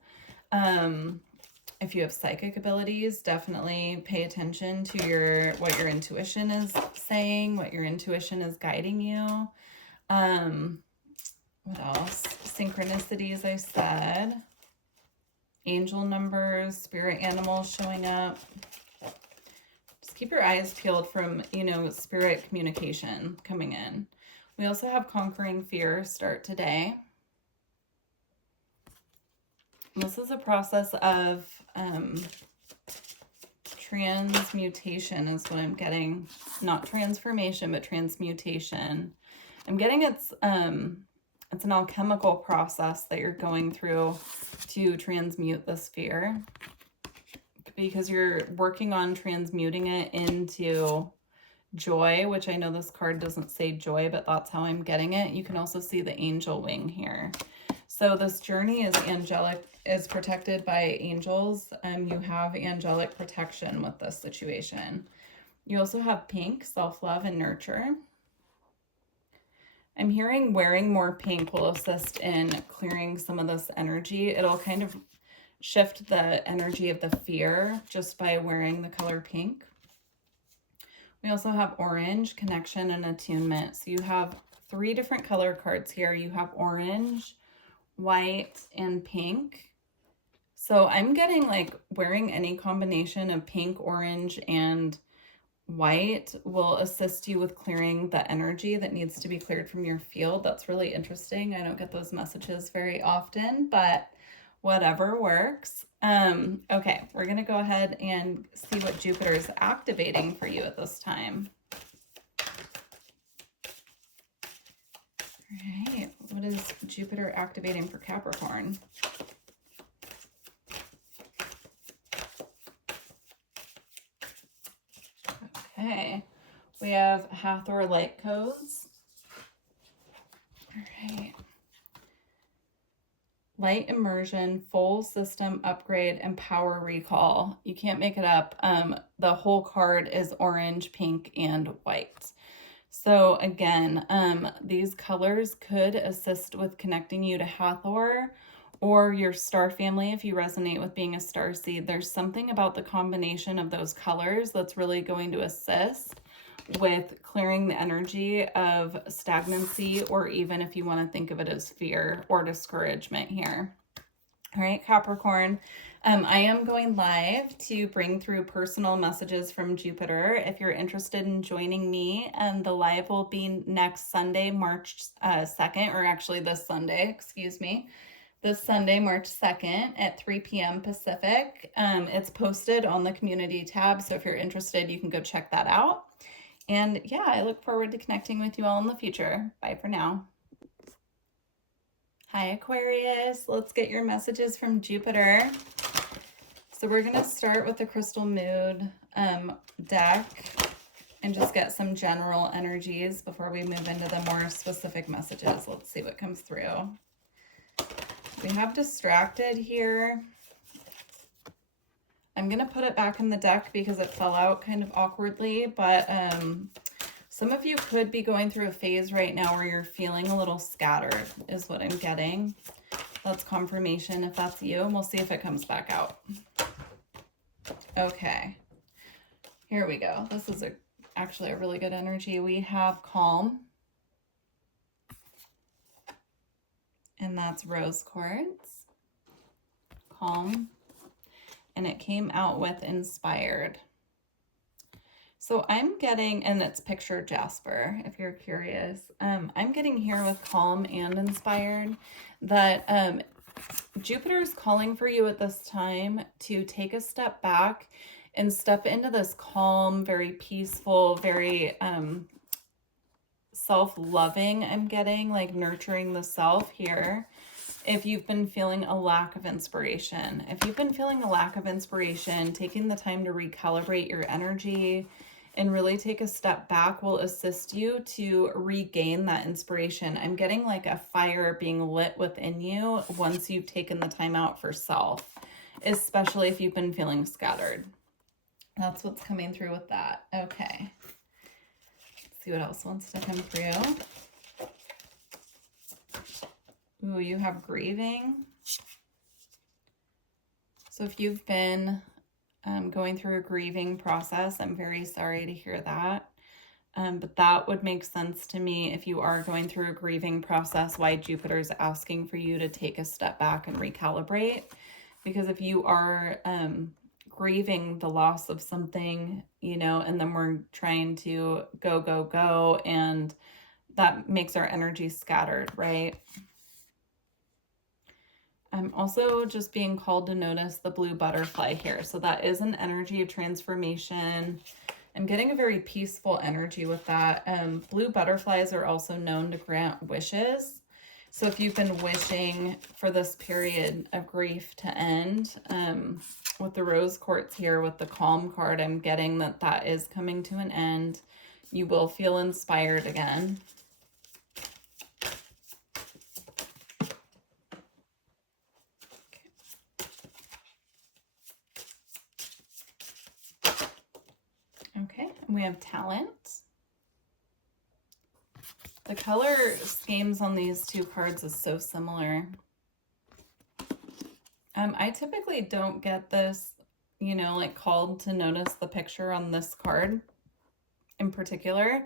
If you have psychic abilities, definitely pay attention to what your intuition is saying, what your intuition is guiding you. What else? Synchronicities, I said. Angel numbers, spirit animals showing up. Just keep your eyes peeled from, you know, spirit communication coming in. We also have conquering fear start today. This is a process of transmutation is what I'm getting. Not transformation, but transmutation. I'm getting it's an alchemical process that you're going through to transmute this fear, because you're working on transmuting it into joy, which I know this card doesn't say joy, but that's how I'm getting it. You can also see the angel wing here. So this journey is angelic, is protected by angels. You have angelic protection with this situation. You also have pink, self-love and nurture. I'm hearing wearing more pink will assist in clearing some of this energy. It'll kind of shift the energy of the fear just by wearing the color pink. We also have orange, connection and attunement. So you have 3 different color cards here. You have orange, white, and pink. So I'm getting like wearing any combination of pink, orange, and white will assist you with clearing the energy that needs to be cleared from your field. That's really interesting. I don't get those messages very often, but whatever works. Okay, we're going to go ahead and see what Jupiter is activating for you at this time. All right, what is Jupiter activating for Capricorn? Okay, we have Hathor light codes. All right. Light immersion, full system upgrade, and power recall. You can't make it up. The whole card is orange, pink, and white. So again, these colors could assist with connecting you to Hathor or your star family if you resonate with being a star seed. There's something about the combination of those colors that's really going to assist with clearing the energy of stagnancy, or even if you want to think of it as fear or discouragement here. All right, Capricorn, I am going live to bring through personal messages from Jupiter. If you're interested in joining me, the live will be next Sunday, March 2nd, or actually this Sunday, excuse me. This Sunday, March 2nd at 3 p.m. Pacific. It's posted on the community tab, so if you're interested, you can go check that out. And yeah, I look forward to connecting with you all in the future. Bye for now. Hi, Aquarius. Let's get your messages from Jupiter. So we're going to start with the Crystal Mood deck and just get some general energies before we move into the more specific messages. Let's see what comes through. We have distracted here. I'm going to put it back in the deck because it fell out kind of awkwardly, but some of you could be going through a phase right now where you're feeling a little scattered is what I'm getting. That's confirmation if that's you, and we'll see if it comes back out. Okay, here we go. This is actually a really good energy. We have calm, and that's rose quartz. Calm. And it came out with inspired. So I'm getting, and it's picture jasper, if you're curious. I'm getting here with calm and inspired that Jupiter is calling for you at this time to take a step back and step into this calm, very peaceful, very self-loving, I'm getting, like nurturing the self here. If you've been feeling a lack of inspiration, taking the time to recalibrate your energy and really take a step back will assist you to regain that inspiration. I'm getting like a fire being lit within you once you've taken the time out for self, especially if you've been feeling scattered. That's what's coming through with that. Okay. Let's see what else wants to come through. Ooh, you have grieving. So if you've been going through a grieving process, I'm very sorry to hear that. But that would make sense to me if you are going through a grieving process, why Jupiter is asking for you to take a step back and recalibrate. Because if you are grieving the loss of something, you know, and then we're trying to go, and that makes our energy scattered, right? I'm also just being called to notice the blue butterfly here. So that is an energy of transformation. I'm getting a very peaceful energy with that. Blue butterflies are also known to grant wishes. So if you've been wishing for this period of grief to end, with the rose quartz here with the calm card, I'm getting that that is coming to an end. You will feel inspired again. Okay, and we have talent. The color schemes on these two cards is so similar. I typically don't get this, you know, like called to notice the picture on this card in particular,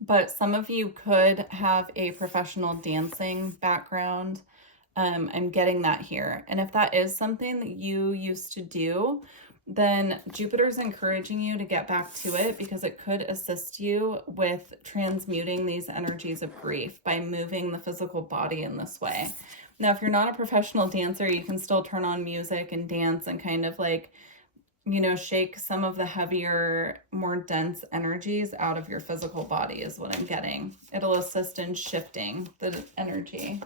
but some of you could have a professional dancing background. I'm getting that here. And if that is something that you used to do, then Jupiter's encouraging you to get back to it because it could assist you with transmuting these energies of grief by moving the physical body in this way. Now, if you're not a professional dancer, you can still turn on music and dance and kind of like, you know, shake some of the heavier, more dense energies out of your physical body is what I'm getting. It'll assist in shifting the energy.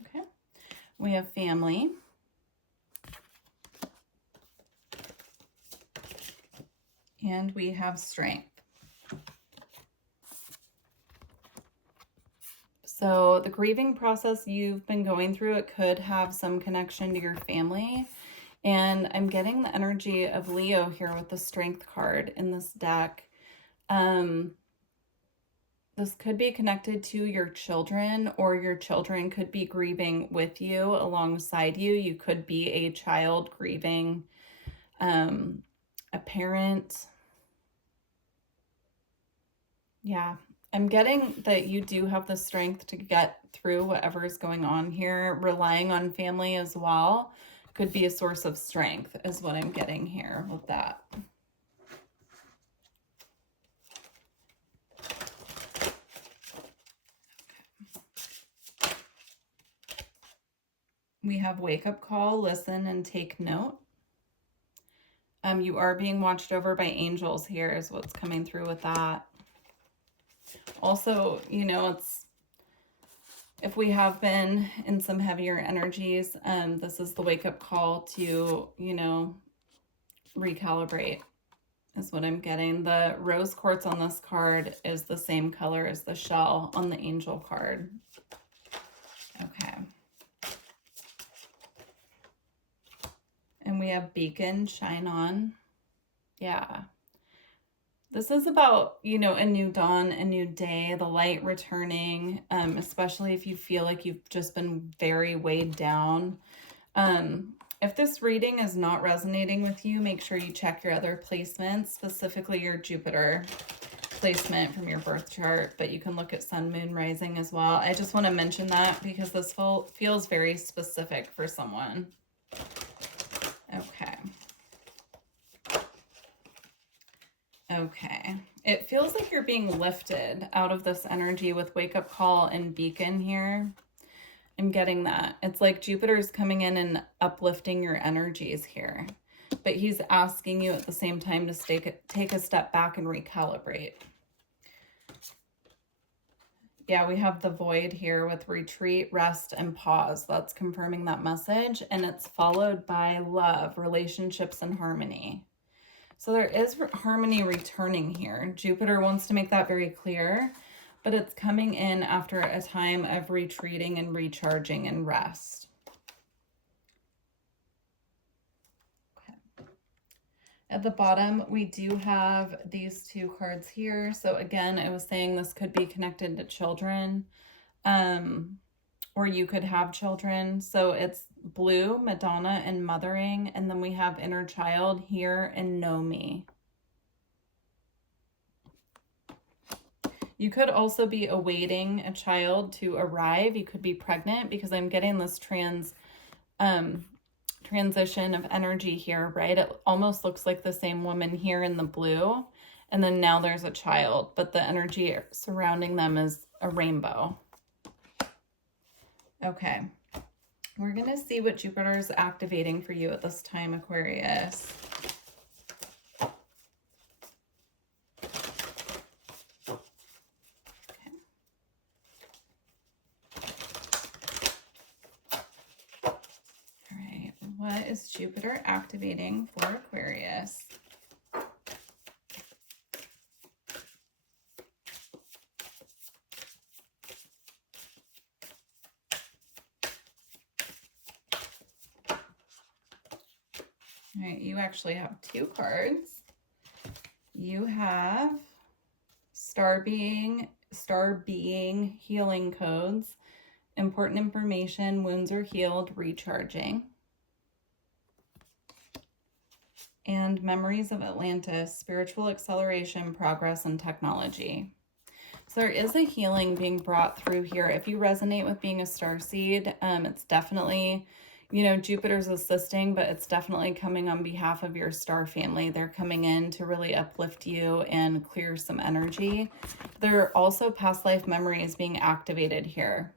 Okay, we have family. And we have strength. So the grieving process you've been going through, it could have some connection to your family. And I'm getting the energy of Leo here with the strength card in this deck. This could be connected to your children, or your children could be grieving with you, alongside you. You could be a child grieving a parent. Yeah. I'm getting that you do have the strength to get through whatever is going on here. Relying on family as well could be a source of strength, is what I'm getting here with that. Okay. We have wake up call, listen, and take note. You are being watched over by angels here is what's coming through with that. Also, you know, it's, if we have been in some heavier energies, this is the wake-up call to, you know, recalibrate is what I'm getting. The rose quartz on this card is the same color as the shell on the angel card. Okay. And we have beacon, shine on. Yeah. This is about, you know, a new dawn, a new day, the light returning, especially if you feel like you've just been very weighed down. If this reading is not resonating with you, make sure you check your other placements, specifically your Jupiter placement from your birth chart, but you can look at sun, moon, rising as well. I just want to mention that because this feels very specific for someone. Okay. Okay. It feels like you're being lifted out of this energy with wake up call and beacon here. I'm getting that. It's like Jupiter's coming in and uplifting your energies here, but he's asking you at the same time to take a step back and recalibrate. Yeah, we have the void here with retreat, rest, and pause. That's confirming that message. And it's followed by love, relationships, and harmony. So there is harmony returning here. Jupiter wants to make that very clear, but it's coming in after a time of retreating and recharging and rest. Okay. At the bottom, we do have these two cards here. So again, I was saying this could be connected to children, or you could have children. So it's blue, Madonna, and mothering. And then we have inner child here and know me. You could also be awaiting a child to arrive. You could be pregnant, because I'm getting this transition of energy here, right? It almost looks like the same woman here in the blue. And then now there's a child, but the energy surrounding them is a rainbow. Okay. We're going to see what Jupiter is activating for you at this time, Aquarius. Okay. All right. What is Jupiter activating for Aquarius. All right, you actually have 2 cards. You have Star Being, Healing Codes, Important Information, Wounds Are Healed, Recharging. And Memories of Atlantis, Spiritual Acceleration, Progress, and Technology. So there is a healing being brought through here. If you resonate with being a starseed, it's definitely... Jupiter's assisting, but it's definitely coming on behalf of your star family. They're coming in to really uplift you and clear some energy. There are also past life memories being activated here.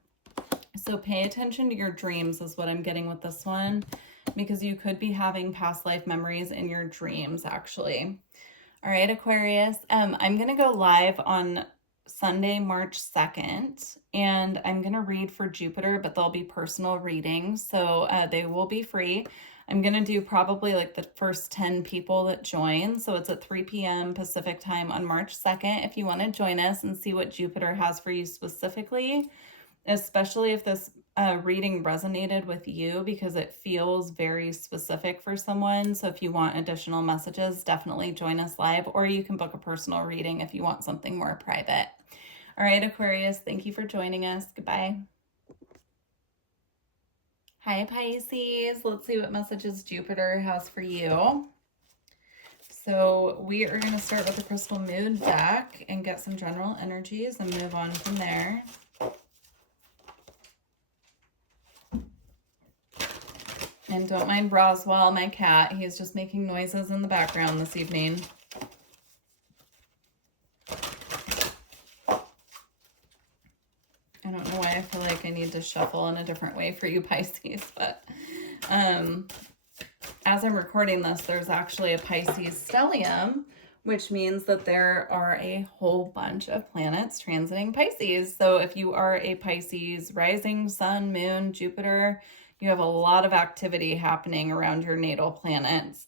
So pay attention to your dreams is what I'm getting with this one, because you could be having past life memories in your dreams, actually. All right, Aquarius, I'm going to go live on Sunday, March 2nd, and I'm going to read for Jupiter, but they'll be personal readings, so they will be free. I'm going to do probably like the first 10 people that join, so it's at 3 p.m. Pacific time on March 2nd. If you want to join us and see what Jupiter has for you specifically, especially if this reading resonated with you, because it feels very specific for someone. So if you want additional messages, definitely join us live, or you can book a personal reading if you want something more private. All right, Aquarius, thank you for joining us. Goodbye. Hi, Pisces. Let's see what messages Jupiter has for you. So we are going to start with the Crystal Moon deck and get some general energies and move on from there. And don't mind Roswell, my cat. He's just making noises in the background this evening. I don't know why I feel like I need to shuffle in a different way for you, Pisces, but as I'm recording this, there's actually a Pisces stellium, which means that there are a whole bunch of planets transiting Pisces. So if you are a Pisces rising, sun, moon, Jupiter, you have a lot of activity happening around your natal planets.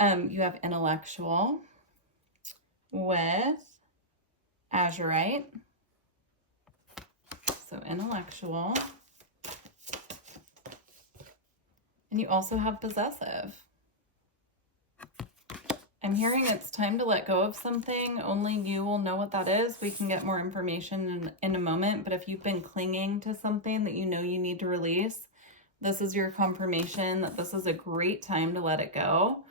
You have intellectual with azurite. So intellectual. And you also have possessive. I'm hearing it's time to let go of something. Only you will know what that is. We can get more information in a moment. But if you've been clinging to something that you know you need to release, this is your confirmation that this is a great time to let it go.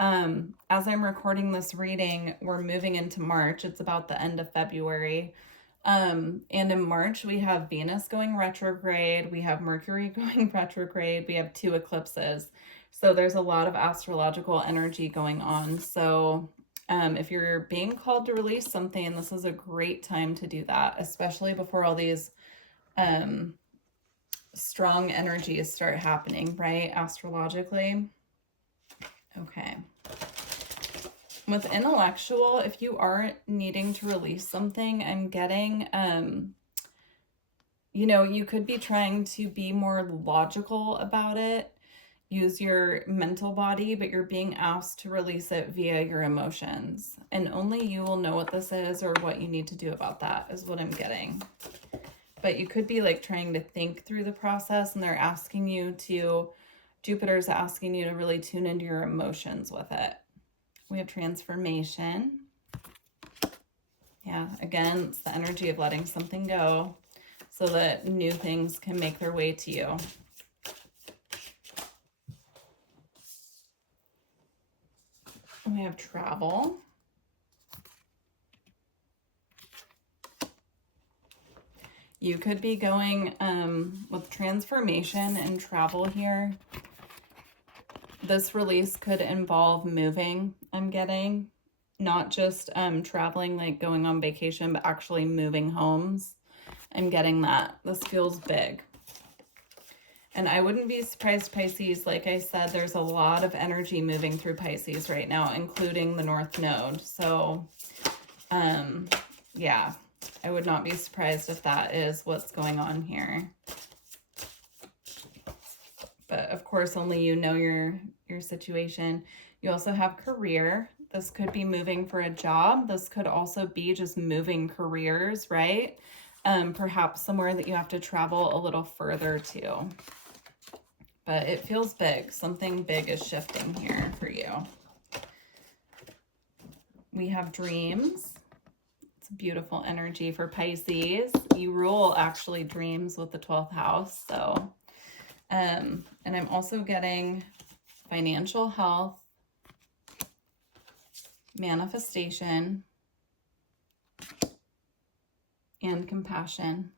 As I'm recording this reading, we're moving into March. It's about the end of February. And in March, we have Venus going retrograde. We have Mercury going retrograde. We have 2 eclipses. So there's a lot of astrological energy going on. So if you're being called to release something, this is a great time to do that, especially before all these strong energies start happening, right? Astrologically. Okay. With intellectual, if you are needing to release something, I'm getting, you could be trying to be more logical about it, use your mental body, but you're being asked to release it via your emotions. And only you will know what this is or what you need to do about that is what I'm getting. But you could be like trying to think through the process, and they're asking you to, Jupiter's asking you to really tune into your emotions with it. We have transformation. Yeah, again, it's the energy of letting something go so that new things can make their way to you. And we have travel. You could be going with transformation and travel here. This release could involve moving, I'm getting. Not just traveling, like going on vacation, but actually moving homes. I'm getting that. This feels big. And I wouldn't be surprised, Pisces. Like I said, there's a lot of energy moving through Pisces right now, including the North Node. So, yeah. I would not be surprised if that is what's going on here. but of course only you know your situation. You also have career. This could be moving for a job. This could also be just moving careers, right? Perhaps somewhere that you have to travel a little further to. But it feels big. Something big is shifting here for you. We have dreams. It's beautiful energy for Pisces. You rule actually dreams with the 12th house. So, and I'm also getting financial health, manifestation, and compassion.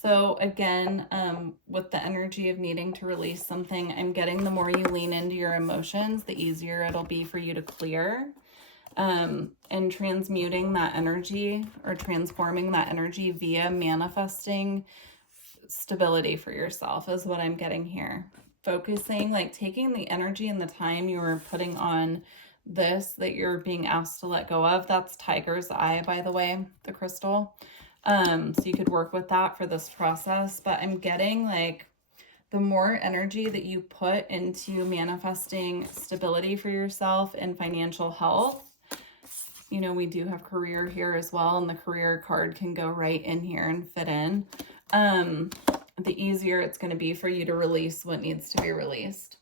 So again, with the energy of needing to release something, I'm getting the more you lean into your emotions, the easier it'll be for you to clear. And transmuting that energy or transforming that energy via manifesting stability for yourself is what I'm getting here. Focusing, like taking the energy and the time you were putting on this that you're being asked to let go of. That's Tiger's Eye, by the way, the crystal. So you could work with that for this process, but I'm getting like the more energy that you put into manifesting stability for yourself and financial health, you know, we do have career here as well, and the career card can go right in here and fit in. The easier it's going to be for you to release what needs to be released.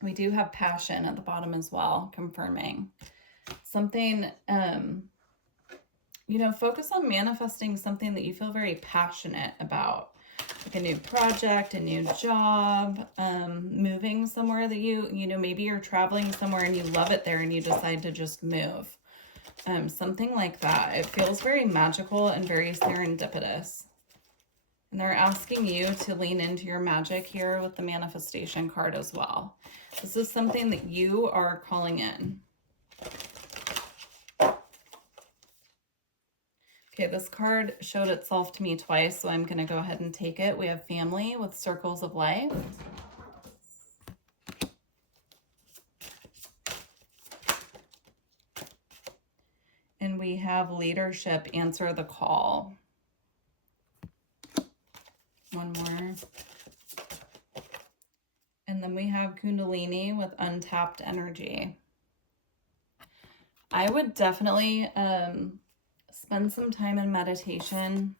We do have passion at the bottom as well, confirming something, you know, focus on manifesting something that you feel very passionate about, like a new project, a new job, moving somewhere that you know, maybe you're traveling somewhere and you love it there and you decide to just move. Something like that. It feels very magical and very serendipitous. And they're asking you to lean into your magic here with the manifestation card as well. This is something that you are calling in. Okay, this card showed itself to me twice, so I'm going to go ahead and take it. We have family with circles of life. And we have leadership, answer the call. One more. And then we have Kundalini with untapped energy. I would definitely spend some time in meditation,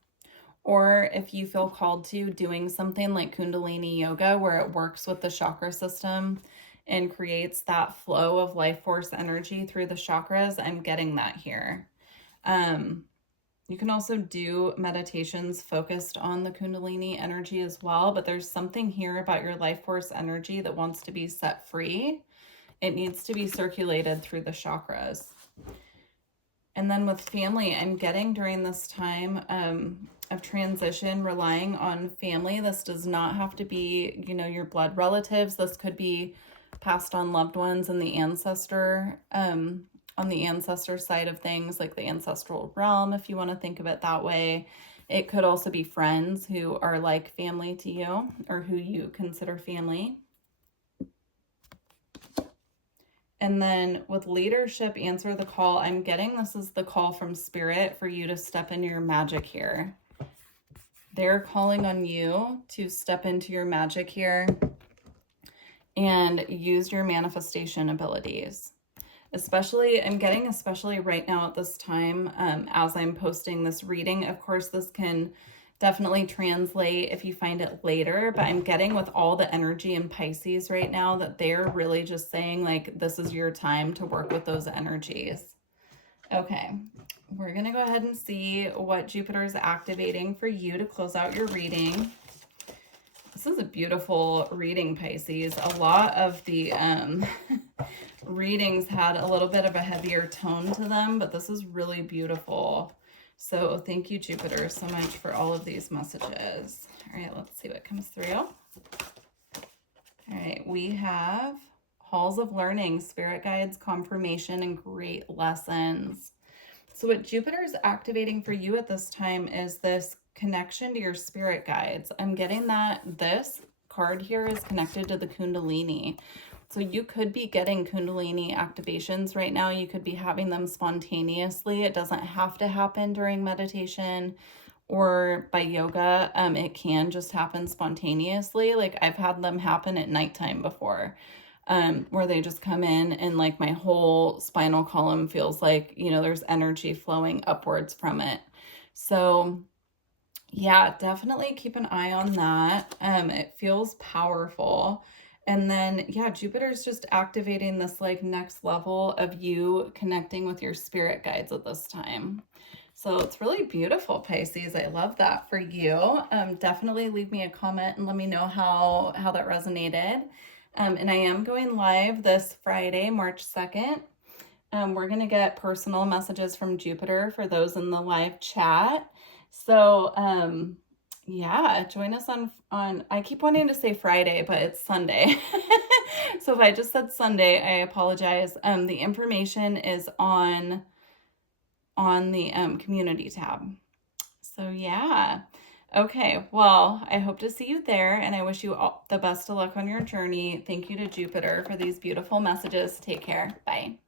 or if you feel called to, doing something like Kundalini yoga where it works with the chakra system and creates that flow of life force energy through the chakras. I'm getting that here. You can also do meditations focused on the Kundalini energy as well, but there's something here about your life force energy that wants to be set free. It needs to be circulated through the chakras. And then with family, I'm getting during this time of transition, relying on family. This does not have to be, you know, your blood relatives. This could be passed on loved ones and the ancestor, on the ancestor side of things, like the ancestral realm, if you want to think of it that way. It could also be friends who are like family to you or who you consider family. And then with leadership, answer the call. I'm getting this is the call from spirit for you to step into your magic here. They're calling on you to step into your magic here and use your manifestation abilities. Especially, I'm getting especially right now at this time, as I'm posting this reading. Of course, this can definitely translate if you find it later, but I'm getting with all the energy in Pisces right now that they're really just saying like, this is your time to work with those energies. Okay, we're going to go ahead and see what Jupiter is activating for you to close out your reading. This is a beautiful reading, Pisces. A lot of the readings had a little bit of a heavier tone to them, but this is really beautiful. So thank you, Jupiter, so much for all of these messages. All right, let's see what comes through. All right, we have Halls of Learning, Spirit Guides, Confirmation, and Great Lessons. So what Jupiter is activating for you at this time is this connection to your spirit guides. I'm getting that this card here is connected to the Kundalini. So you could be getting Kundalini activations right now. You could be having them spontaneously. It doesn't have to happen during meditation or by yoga, it can just happen spontaneously. Like I've had them happen at nighttime before, where they just come in and like my whole spinal column feels like, you know, there's energy flowing upwards from it. So yeah, definitely keep an eye on that. It feels powerful. And then, yeah, Jupiter's just activating this like next level of you connecting with your spirit guides at this time. So it's really beautiful, Pisces. I love that for you. Definitely leave me a comment and let me know how that resonated. And I am going live this Friday, March 2nd. We're going to get personal messages from Jupiter for those in the live chat. So, yeah, join us on, I keep wanting to say Friday, but it's Sunday. So if I just said Sunday, I apologize. The information is on the community tab. So yeah. Okay, well, I hope to see you there, and I wish you all the best of luck on your journey. Thank you to Jupiter for these beautiful messages. Take care. Bye.